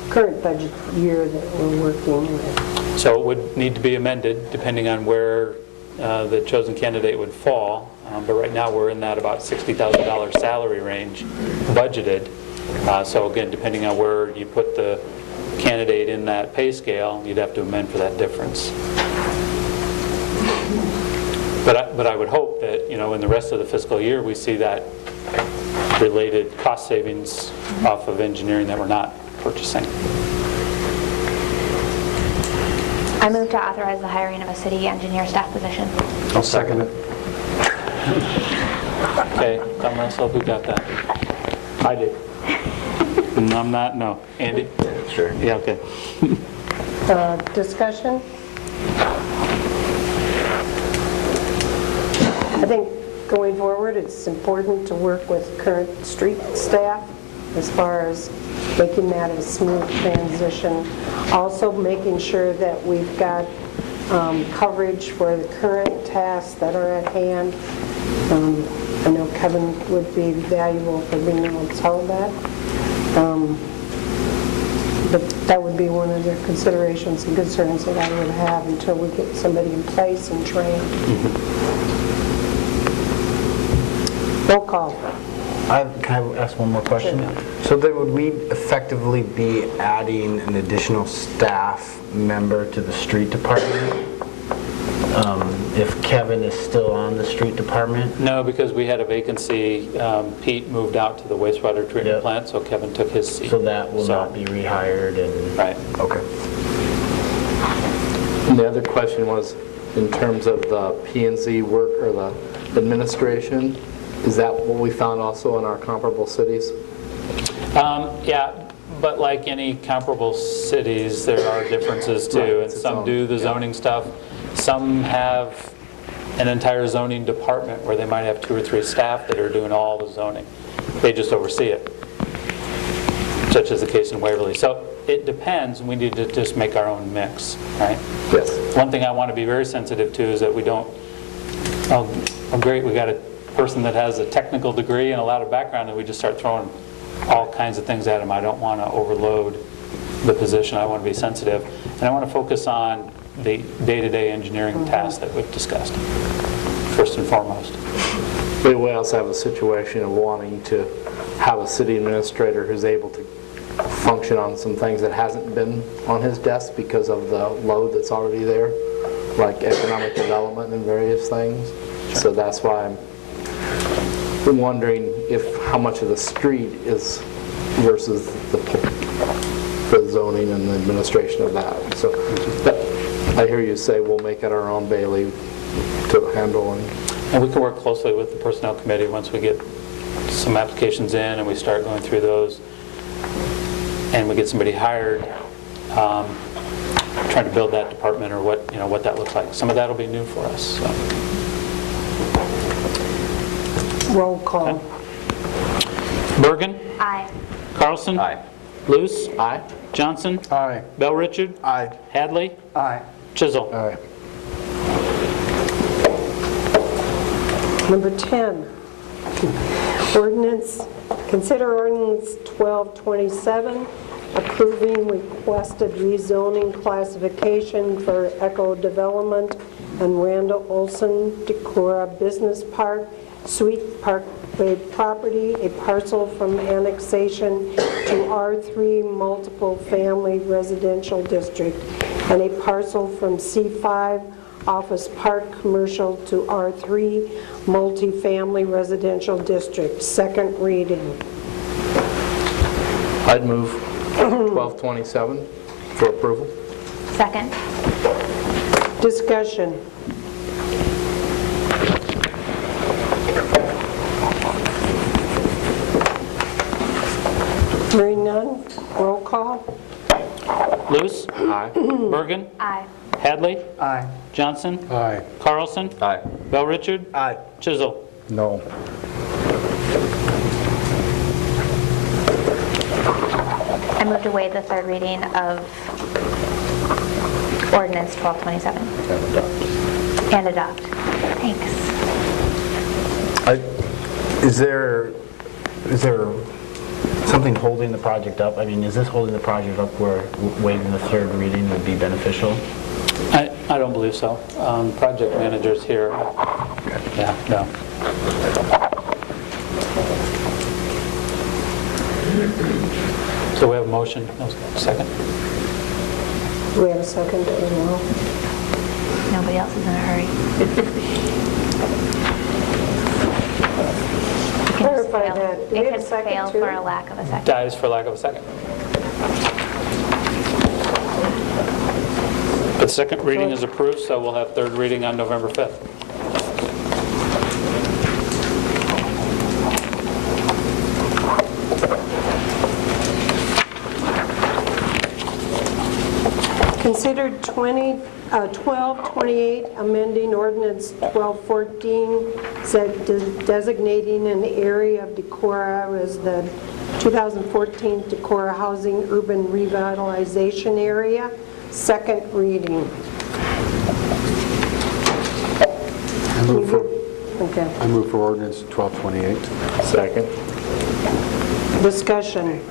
current budget year that we're working with? So it would need to be amended depending on where the chosen candidate would fall. But right now, we're in that about $60,000 salary range budgeted. So again, depending on where you put the candidate in that pay scale, you'd have to amend for that difference. But I would hope that, in the rest of the fiscal year, we see that related cost savings off of engineering that we're not purchasing. I move to authorize the hiring of a city engineer staff position. I'll second it. Okay, tell myself who got that. I did. I'm not, no. Andy? Sure. Yeah, okay. Discussion? I think going forward, it's important to work with current street staff as far as making that a smooth transition. Also making sure that we've got coverage for the current tasks that are at hand. I know Kevin would be valuable for being able to tell that. But that would be one of the considerations and concerns that I would have until we get somebody in place and trained. Roll call. Can I ask one more question? Sure. So then would we effectively be adding an additional staff member to the street department? If Kevin is still on the street department? No, because we had a vacancy. Pete moved out to the wastewater treatment Yep. plant, so Kevin took his seat. So that will not be rehired and... Right. Okay. And the other question was, in terms of the P&Z work or the administration, is that what we found also in our comparable cities? Yeah, but like any comparable cities, there are differences too, Right, and it's its some own, do the zoning stuff. Some have an entire zoning department where they might have 2 or 3 staff that are doing all the zoning. They just oversee it, such as the case in Waverly. So it depends, and we need to just make our own mix, right? Yes. One thing I want to be very sensitive to is that we don't, oh great, we got a person that has a technical degree and a lot of background, and we just start throwing all kinds of things at them. I don't want to overload the position. I want to be sensitive, and I want to focus on the day-to-day engineering tasks that we've discussed, first and foremost. We also have a situation of wanting to have a city administrator who's able to function on some things that hasn't been on his desk because of the load that's already there, like economic development and various things. So that's why I'm wondering how much of the street is versus the zoning and the administration of that. So I hear you say we'll make it our own bailiwick to handle. And we can work closely with the personnel committee once we get some applications in and we start going through those, and we get somebody hired, trying to build that department or what that looks like. Some of that will be new for us. So. Roll call. Bergen? Aye. Carlson? Aye. Luce? Aye. Johnson? Aye. Bell Richard? Aye. Hadley? Aye. Chisel? All right. Number 10, consider ordinance 1227, approving requested rezoning classification for Echo Development and Randall Olson Decorah Business Park, Suite Parkway property, a parcel from annexation to R3 Multiple Family Residential District, and a parcel from C5 Office Park Commercial to R3 Multifamily Residential District. Second reading. I'd move 1227 for approval. Second. Discussion. Hearing none, roll call. Luce? Aye. Bergen? Aye. Hadley? Aye. Johnson? Aye. Carlson? Aye. Bell Richard? Aye. Chisel? No. I move to waive the third reading of ordinance 1227 and adopt. Thanks. Is there something holding the project up? I mean, is this holding the project up where waiving the third reading would be beneficial? I don't believe so. Project manager's here. Yeah, no. So we have a motion. No, second? Do we have a second as well? Nobody else is in a hurry. Clarify that. Do we It have a could second, fail too? for a lack of a second. Dies for lack of a second. The second reading is approved, so we'll have third reading on November 5th. Consider 1228, amending ordinance 1214, designating an area of Decorah as the 2014 Decorah Housing Urban Revitalization Area. Second reading. Okay. I move for ordinance 1228. Second. Discussion.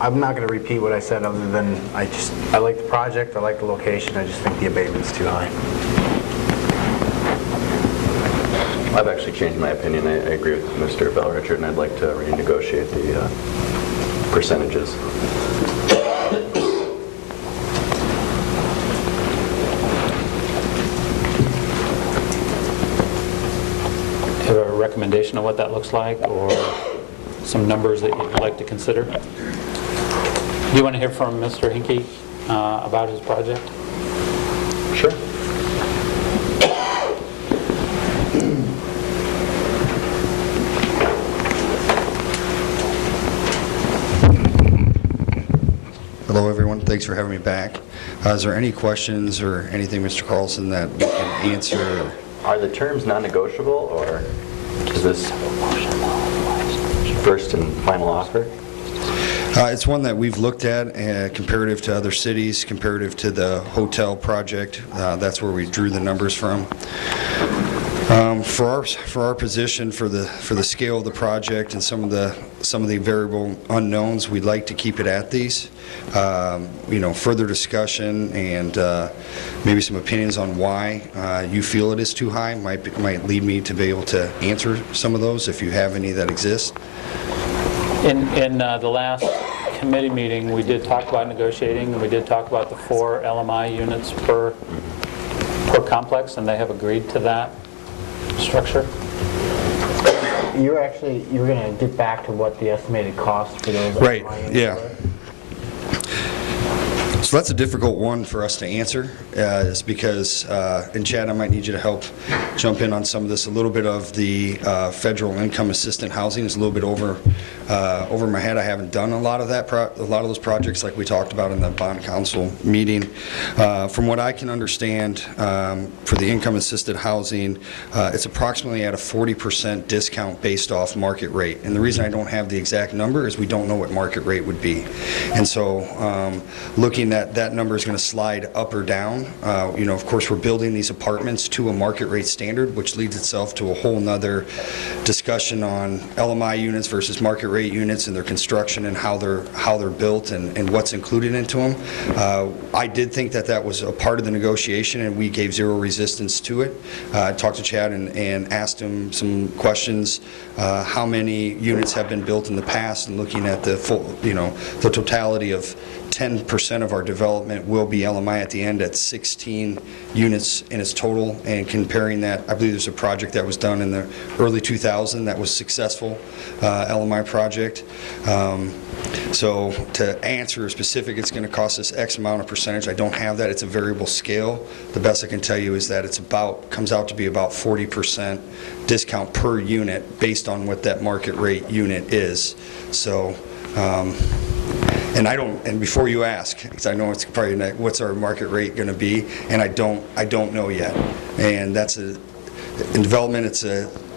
I'm not going to repeat what I said other than I like the project, I like the location, I just think the abatement's too high. I've actually changed my opinion. I agree with Mr. Bell Richard, and I'd like to renegotiate the percentages. Do you have a recommendation of what that looks like, or some numbers that you'd like to consider? Do you want to hear from Mr. Hinkie about his project? Sure. Hello, everyone. Thanks for having me back. Is there any questions or anything, Mr. Carlson, that we can answer? Are the terms non-negotiable, or is this first and final offer? It's one that we've looked at comparative to other cities, comparative to the hotel project. That's where we drew the numbers from. For our position, for the scale of the project and some of the variable unknowns, we'd like to keep it at these. Further discussion and maybe some opinions on why you feel it is too high might lead me to be able to answer some of those if you have any that exist. In the last committee meeting, we did talk about negotiating, and we did talk about the 4 LMI units per complex, and they have agreed to that structure. You were going to get back to what the estimated cost for those Right, LMI yeah. units So that's a difficult one for us to answer, is because, and Chad, I might need you to help jump in on some of this. A little bit of the federal income assistant housing is a little bit over over my head. I haven't done a lot of those projects like we talked about in the bond council meeting. From what I can understand, for the income-assisted housing, it's approximately at a 40% discount based off market rate. And the reason I don't have the exact number is we don't know what market rate would be. And so looking at that number is going to slide up or down. Of course, we're building these apartments to a market rate standard, which leads itself to a whole nother discussion on LMI units versus market rate units and their construction and how they're built and what's included into them. I did think that was a part of the negotiation, and we gave zero resistance to it. I talked to Chad and asked him some questions, how many units have been built in the past, and looking at the full, the totality of 10% of our development will be LMI at the end at 16 units in its total, and comparing that, I believe there's a project that was done in the early 2000s that was successful, LMI project. So to answer specific, it's going to cost us X amount of percentage. I don't have that. It's a variable scale. The best I can tell you is that it's comes out to be about 40% discount per unit based on what that market rate unit is. So, and before you ask, because I know it's probably what's our market rate going to be, and I don't know yet. And in development,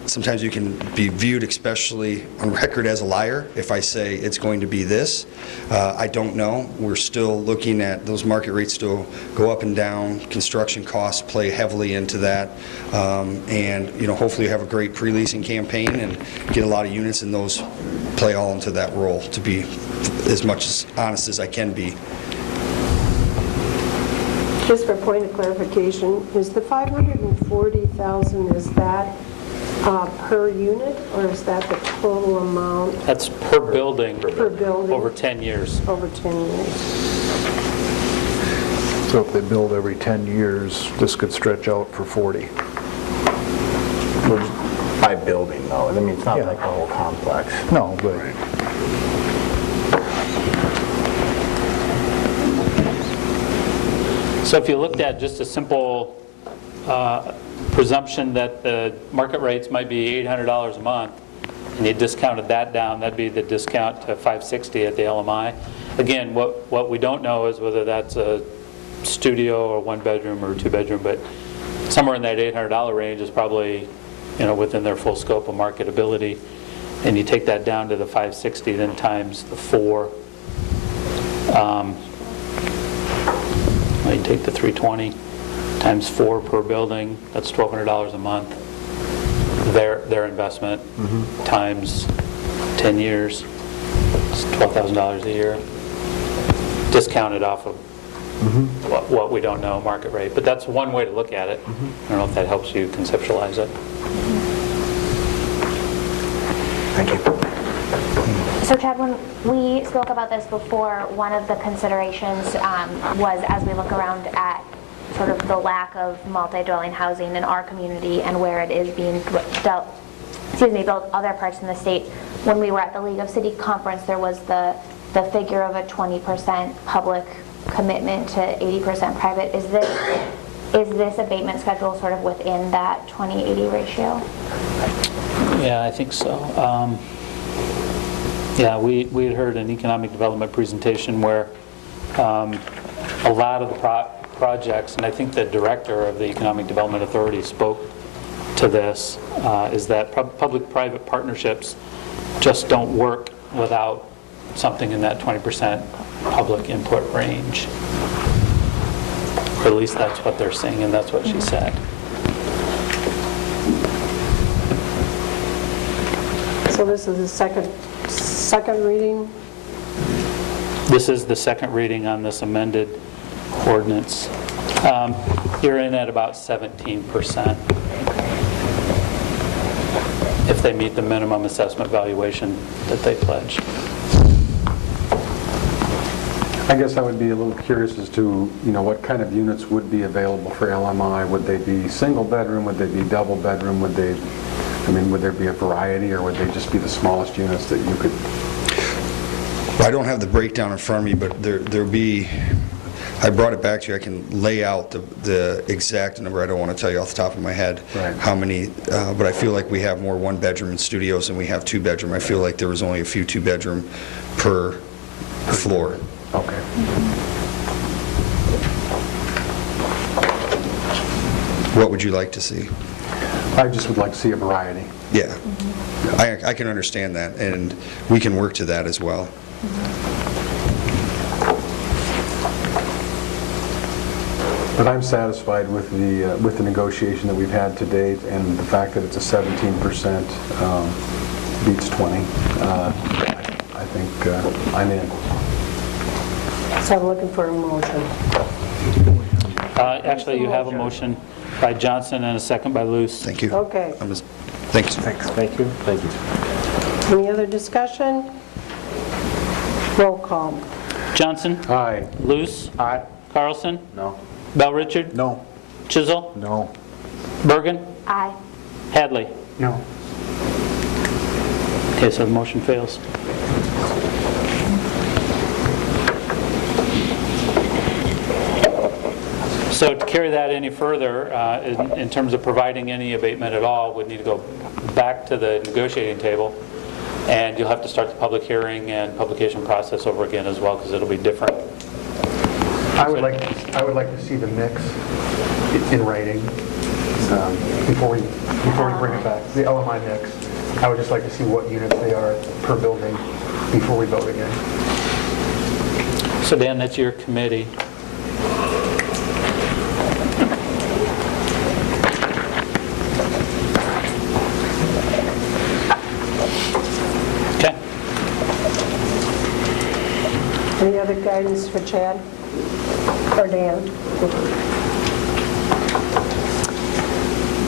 sometimes you can be viewed, especially on record, as a liar if I say it's going to be this. I don't know. We're still looking at those market rates still go up and down. Construction costs play heavily into that. And hopefully have a great pre-leasing campaign and get a lot of units, and those play all into that role, to be as much as honest as I can be. Just for point of clarification, is the 540,000, is that per unit, or is that the total amount? That's per building. Per building. Over 10 years. Over 10 years. So if they build every 10 years, this could stretch out for 40. By building, though. I mean, it's not like the whole complex. No, but... So if you looked at just a simple presumption that the market rates might be $800 a month, and you discounted that down, that'd be the discount to $560 at the LMI. Again, what we don't know is whether that's a studio or one bedroom or two bedroom, but somewhere in that $800 range is probably within their full scope of marketability. And you take that down to the $560, then times the 4. You take the $320 times 4 per building, that's $1,200 a month. Their investment times 10 years, it's $12,000 a year, discounted off of what we don't know market rate. But that's one way to look at it. I don't know if that helps you conceptualize it. Thank you. So Chad, when we spoke about this before, one of the considerations was, as we look around at sort of the lack of multi-dwelling housing in our community and where it is being built other parts in the state. When we were at the League of City Conference, there was the figure of a 20% public commitment to 80% private. Is this abatement schedule sort of within that 20-80 ratio? Yeah, I think so. Yeah, we had heard an economic development presentation where a lot of the projects, and I think the director of the Economic Development Authority spoke to this, is that public-private partnerships just don't work without something in that 20% public input range. Or at least that's what they're saying, and that's what she said. So this is the second reading? This is the second reading on this amended ordinance. You're in at about 17% if they meet the minimum assessment valuation that they pledged. I guess I would be a little curious as to, what kind of units would be available for LMI. Would they be single bedroom? Would they be double bedroom? Would there be a variety, or would they just be the smallest units that you could? I don't have the breakdown in front of me, but there'll be I brought it back to you. I can lay out the exact number. I don't want to tell you off the top of my head how many, but I feel like we have more one-bedroom studios than we have two-bedroom. I feel like there was only a few two-bedroom per floor. Okay. What would you like to see? I just would like to see a variety. Yeah, I can understand that, and we can work to that as well. But I'm satisfied with the negotiation that we've had to date, and the fact that it's a 17% beats 20. I think I'm in. So I'm looking for a motion. Actually, you have a motion by Johnson and a second by Luce. Thank you. Okay. Thanks. Thank you. Thank you. Any other discussion? Roll call. Johnson? Aye. Luce? Aye. Carlson? No. Bell Richard? No. Chisel? No. Bergen? Aye. Hadley? No. Okay, so the motion fails. So to carry that any further, in terms of providing any abatement at all, we'd need to go back to the negotiating table, and you'll have to start the public hearing and publication process over again as well, because it'll be different. I would like to see the mix in writing before we bring it back. The LMI mix. I would just like to see what units they are per building before we vote again. So Dan, that's your committee. Okay. Any other guidance for Chad or Dan?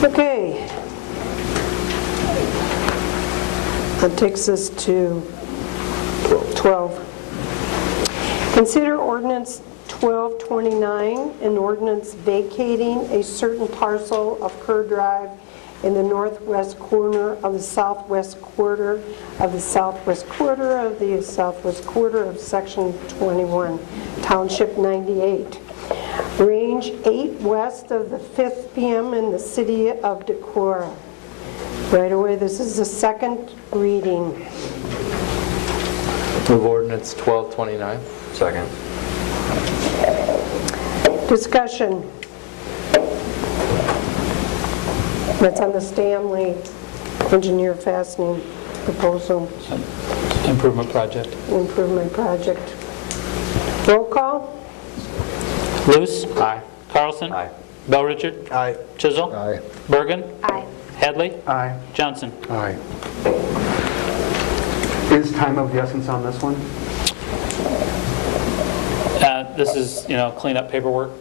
Okay. That takes us to 12. Consider ordinance 1229, an ordinance vacating a certain parcel of Kerr Drive in the northwest corner of the southwest quarter of the southwest quarter of the southwest quarter of Section 21, Township 98. Range 8 west of the 5th PM in the city of Decorah. Right away, this is the second reading. Move ordinance 1229. Second. Discussion. That's on the Stanley Engineer Fastening Proposal Improvement project. Improvement Project. Roll call? Luce? Aye. Carlson? Aye. Bell Richard? Aye. Chisel? Aye. Bergen? Aye. Hadley? Aye. Johnson? Aye. Is time of the essence on this one? This is, cleanup paperwork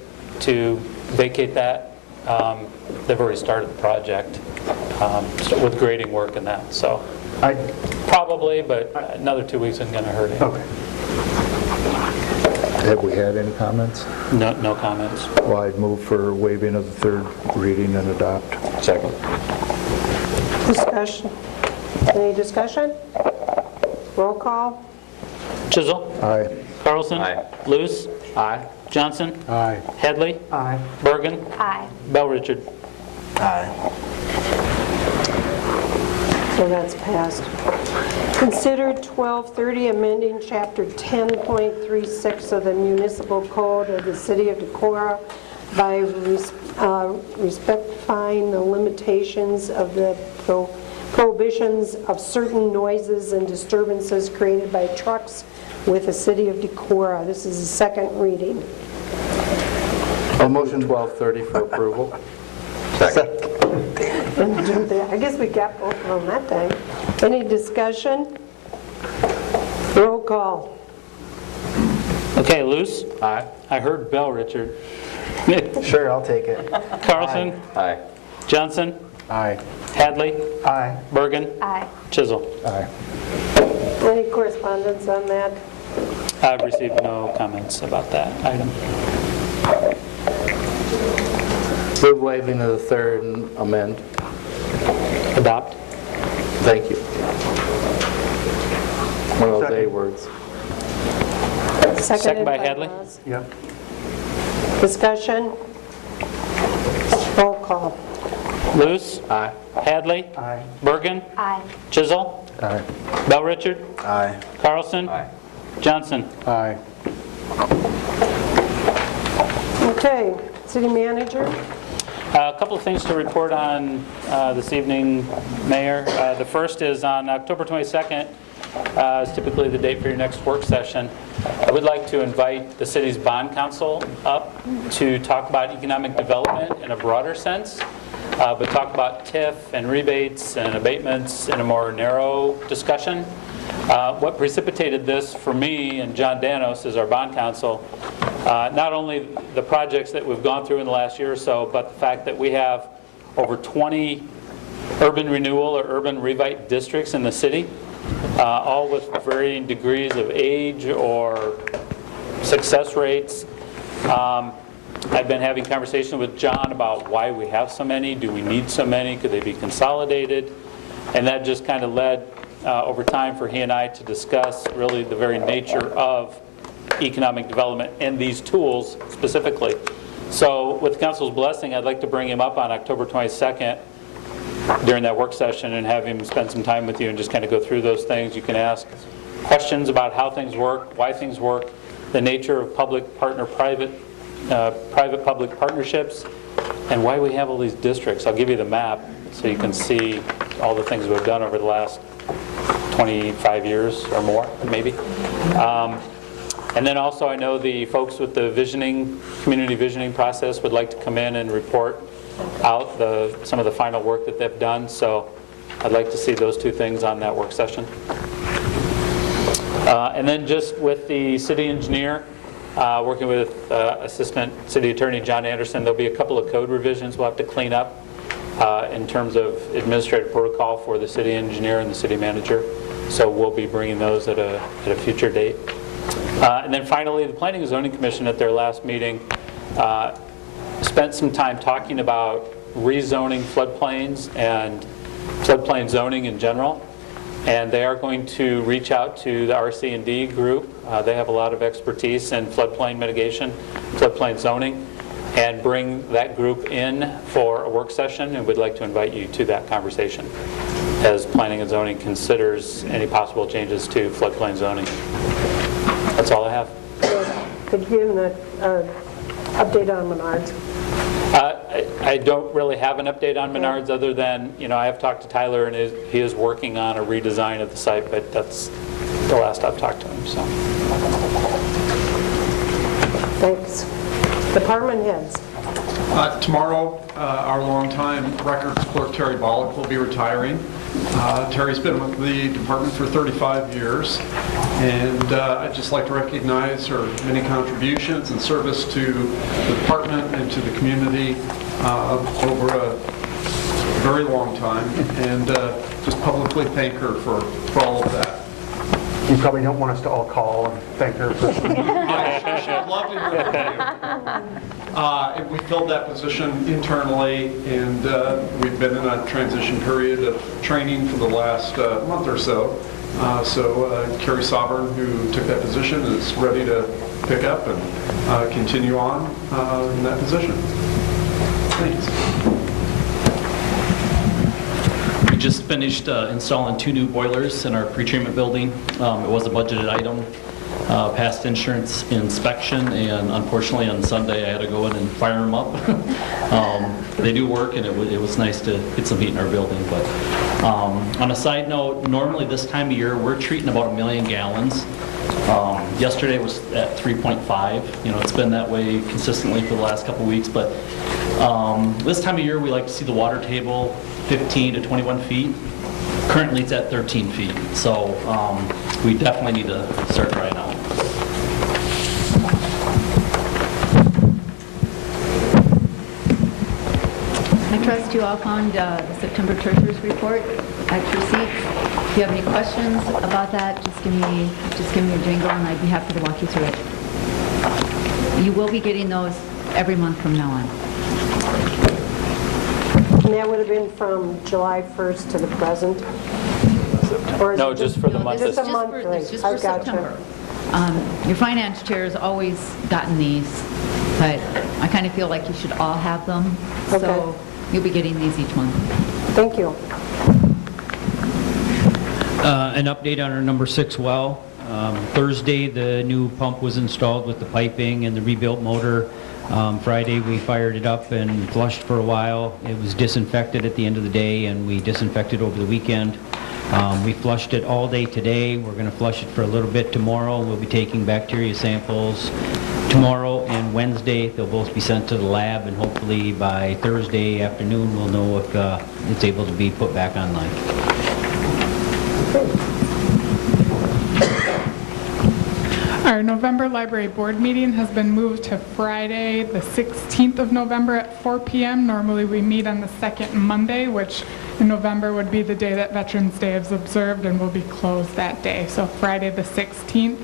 to vacate that. They've already started the project with grading work and that, so probably, but another 2 weeks isn't going to hurt it. Okay. Have we had any comments? No comments. Well, I'd move for waiving of the third reading and adopt. Second. Discussion. Any discussion? Roll call? Chisel? Aye. Carlson? Aye. Luce? Aye. Johnson? Aye. Hadley? Aye. Bergen? Aye. Bell Richard? So that's passed. Consider 1230 amending Chapter 10.36 of the Municipal Code of the City of Decorah by respectifying the limitations of the prohibitions of certain noises and disturbances created by trucks with the City of Decorah. This is the second reading. Motion 1230 for approval. Second. I guess we got both of them that time. Any discussion? Roll call. Okay, Luce? Aye. I heard Bell Richard. Sure, I'll take it. Carlson? Aye. Johnson? Aye. Hadley? Aye. Bergen? Aye. Chisel? Aye. Any correspondence on that? I've received no comments about that item. Move waiving of the third and amend. Adopt? Thank you. One of those A Second. words. Second by Hadley? Ross. Yep. Discussion? Roll call. Luce? Aye. Hadley? Aye. Bergen? Aye. Chisel? Aye. Bell Richard? Aye. Carlson? Johnson? Aye. Okay, city manager? A couple of things to report on this evening, Mayor. The first is on October 22nd, is typically the date for your next work session. I would like to invite the city's bond council up to talk about economic development in a broader sense, but talk about TIF and rebates and abatements in a more narrow discussion. What precipitated this for me and John Danos as our bond counsel, not only the projects that we've gone through in the last year or so, but the fact that we have over 20 urban renewal or urban revite districts in the city, all with varying degrees of age or success rates. I've been having conversation with John about why we have so many. Do we need so many? Could they be consolidated? And that just kind of led over time for he and I to discuss really the very nature of economic development and these tools specifically. So with the council's blessing, I'd like to bring him up on October 22nd during that work session and have him spend some time with you and just kind of go through those things. You can ask questions about how things work, why things work, the nature of public-partner-private, private-public partnerships, and why we have all these districts. I'll give you the map so you can see all the things we've done over the last 25 years or more, maybe. And then also I know the folks with the visioning, community visioning process would like to come in and report out some of the final work that they've done. So I'd like to see those two things on that work session. And then just with the city engineer, working with Assistant City Attorney John Anderson, there'll be a couple of code revisions we'll have to clean up in terms of administrative protocol for the city engineer and the city manager. So we'll be bringing those at a future date. And then finally, the Planning and Zoning Commission at their last meeting spent some time talking about rezoning floodplains and floodplain zoning in general. And they are going to reach out to the RC&D group. They have a lot of expertise in floodplain mitigation, floodplain zoning, and bring that group in for a work session, and we'd like to invite you to that conversation as Planning and Zoning considers any possible changes to floodplain zoning. That's all I have. Could you give an update on Menards? I don't really have an update on Menards other than, I have talked to Tyler and he is working on a redesign of the site, but that's the last I've talked to him. So. Thanks. Department heads. Tomorrow, our longtime records clerk Terry Bollock will be retiring. Terry's been with the department for 35 years, and I'd just like to recognize her many contributions and service to the department and to the community over a very long time, and just publicly thank her for all of that. You probably don't want us to all call and thank her for... I should love to hear from you. We filled that position internally, and we've been in a transition period of training for the last month or so. So Carrie Sovereign, who took that position, is ready to pick up and continue on in that position. Thanks. We just finished installing 2 new boilers in our pretreatment building. It was a budgeted item, passed insurance inspection, and unfortunately on Sunday I had to go in and fire them up. They do work, and it was nice to get some heat in our building. But on a side note, normally this time of year we're treating about 1 million gallons. Yesterday was at 3.5. It's been that way consistently for the last couple weeks, but this time of year we like to see the water table 15 to 21 feet. Currently it's at 13 feet, so we definitely need to start drying out. I trust you all found the September treasurer's report at your seats. If you have any questions about that, just give me a jingle and I'd be happy to walk you through it. You will be getting those every month from now on. And that would have been from July 1st to the present? Or is No, it just for the month. Just a It's month, just for I gotcha. September. Your finance chair has always gotten these, but I kind of feel like you should all have them. Okay. So you'll be getting these each month. Thank you. An update on our number 6 well. Thursday, the new pump was installed with the piping and the rebuilt motor. Friday, we fired it up and flushed for a while. It was disinfected at the end of the day, and we disinfected over the weekend. We flushed it all day today. We're going to flush it for a little bit tomorrow. We'll be taking bacteria samples tomorrow and Wednesday. They'll both be sent to the lab, and hopefully by Thursday afternoon, we'll know if it's able to be put back online. Our November library board meeting has been moved to Friday, the 16th of November at 4 p.m. Normally we meet on the second Monday, which in November would be the day that Veterans Day is observed and will be closed that day. So Friday the 16th.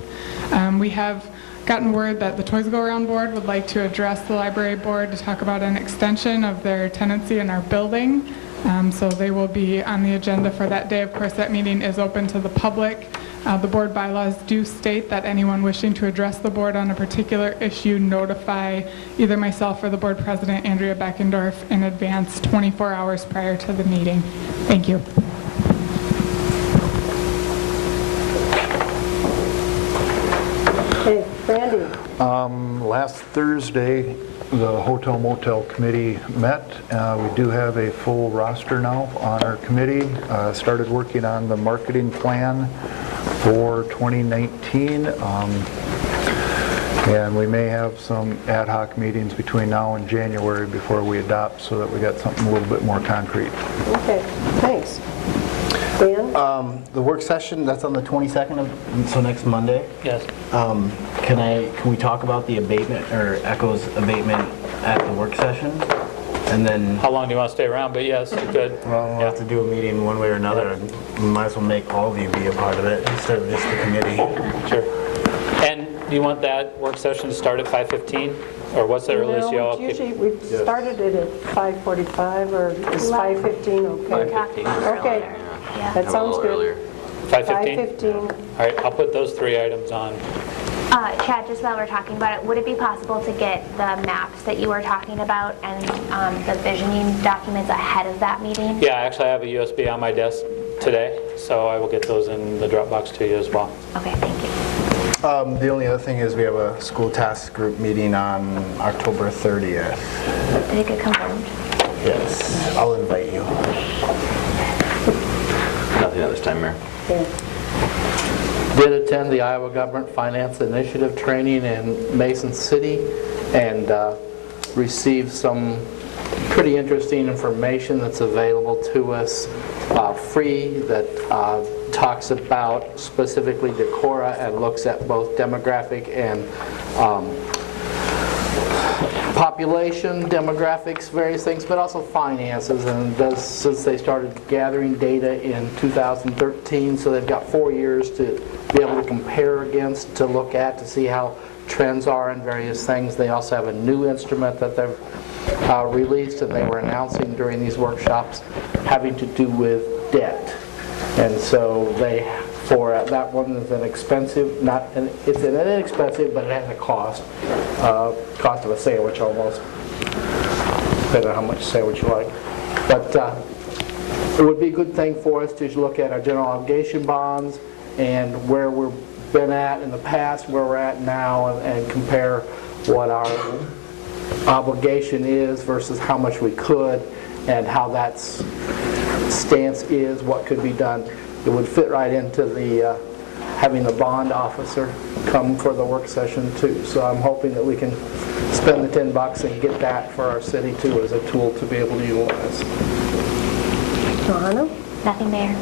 We have gotten word that the Toys Go Around board would like to address the library board to talk about an extension of their tenancy in our building. So they will be on the agenda for that day. Of course, that meeting is open to the public. The board bylaws do state that anyone wishing to address the board on a particular issue notify either myself or the board president, Andrea Beckendorf, in advance 24 hours prior to the meeting. Thank you. Okay, Randy. Last Thursday, the Hotel Motel Committee met. We do have a full roster now on our committee. Started working on the marketing plan for 2019. And we may have some ad hoc meetings between now and January before we adopt, so that we got something a little bit more concrete. Okay, thanks. Dan? The work session, that's on the 22nd, so next Monday. Yes. Can we talk about the abatement, or Echo's abatement at the work session? And then... How long do you want to stay around? But yes, you could. Well, we'll have to do a meeting one way or another. We might as well make all of you be a part of it instead of just the committee. Sure. And do you want that work session to start at 5:15? Or what's the earliest you all? Usually we started it at 5:45, or is 5:15 okay? 5:15. Okay, that sounds good. 5:15? 5:15. All right, I'll put those 3 items on. Chad, just while we're talking about it, would it be possible to get the maps that you were talking about and the visioning documents ahead of that meeting? Yeah, actually I have a USB on my desk today, so I will get those in the Dropbox to you as well. Okay, thank you. The only other thing is we have a school task group meeting on October 30th. Did it get confirmed? Yes, I'll invite you. Nothing at this time, Mayor. Did attend the Iowa Government Finance Initiative training in Mason City and received some pretty interesting information that's available to us free that talks about specifically Decorah and looks at both demographic and population, demographics, various things, but also finances. And does, since they started gathering data in 2013, so they've got 4 years to be able to compare against, to look at, to see how trends are in various things. They also have a new instrument that they've released and they were announcing during these workshops having to do with debt. And so they, for that one is an expensive, it's an inexpensive, but it has a cost of a sandwich almost, depending on how much sandwich you like. But it would be a good thing for us to look at our general obligation bonds and where we've been at in the past, where we're at now, and compare what our obligation is versus how much we could, and how that stance is, what could be done. It would fit right into the having the bond officer come for the work session too. So I'm hoping that we can spend the $10 and get that for our city too as a tool to be able to utilize. Johanna? Nothing, Mayor.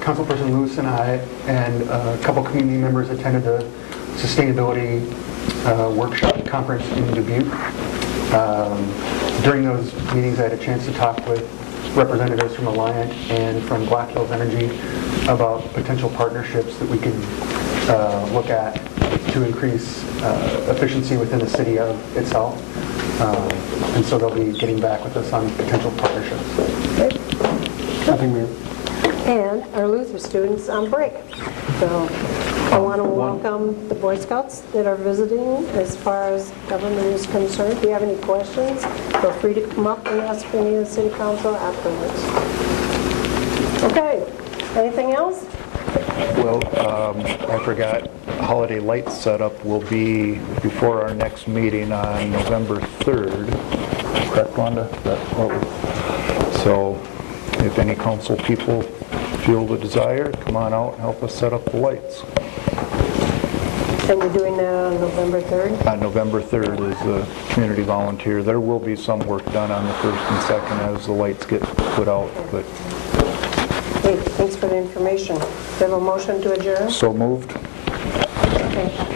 Councilperson Lewis and I and a couple community members attended the sustainability workshop conference in Dubuque. During those meetings, I had a chance to talk with representatives from Alliant and from Black Hills Energy about potential partnerships that we could look at to increase efficiency within the city of itself. And so they'll be getting back with us on potential partnerships. And our Luther students on break. So I want to welcome the Boy Scouts that are visiting as far as government is concerned. If you have any questions, feel free to come up and ask any of the city council afterwards. Okay, anything else? Well, I forgot, holiday light setup will be before our next meeting on November 3rd. Correct, Wanda? So if any council people feel the desire, come on out and help us set up the lights. And you're doing that on November 3rd? On November 3rd is the community volunteer. There will be some work done on the 1st and 2nd as the lights get put out, but... Hey, thanks for the information. Do you have a motion to adjourn? So moved. Okay.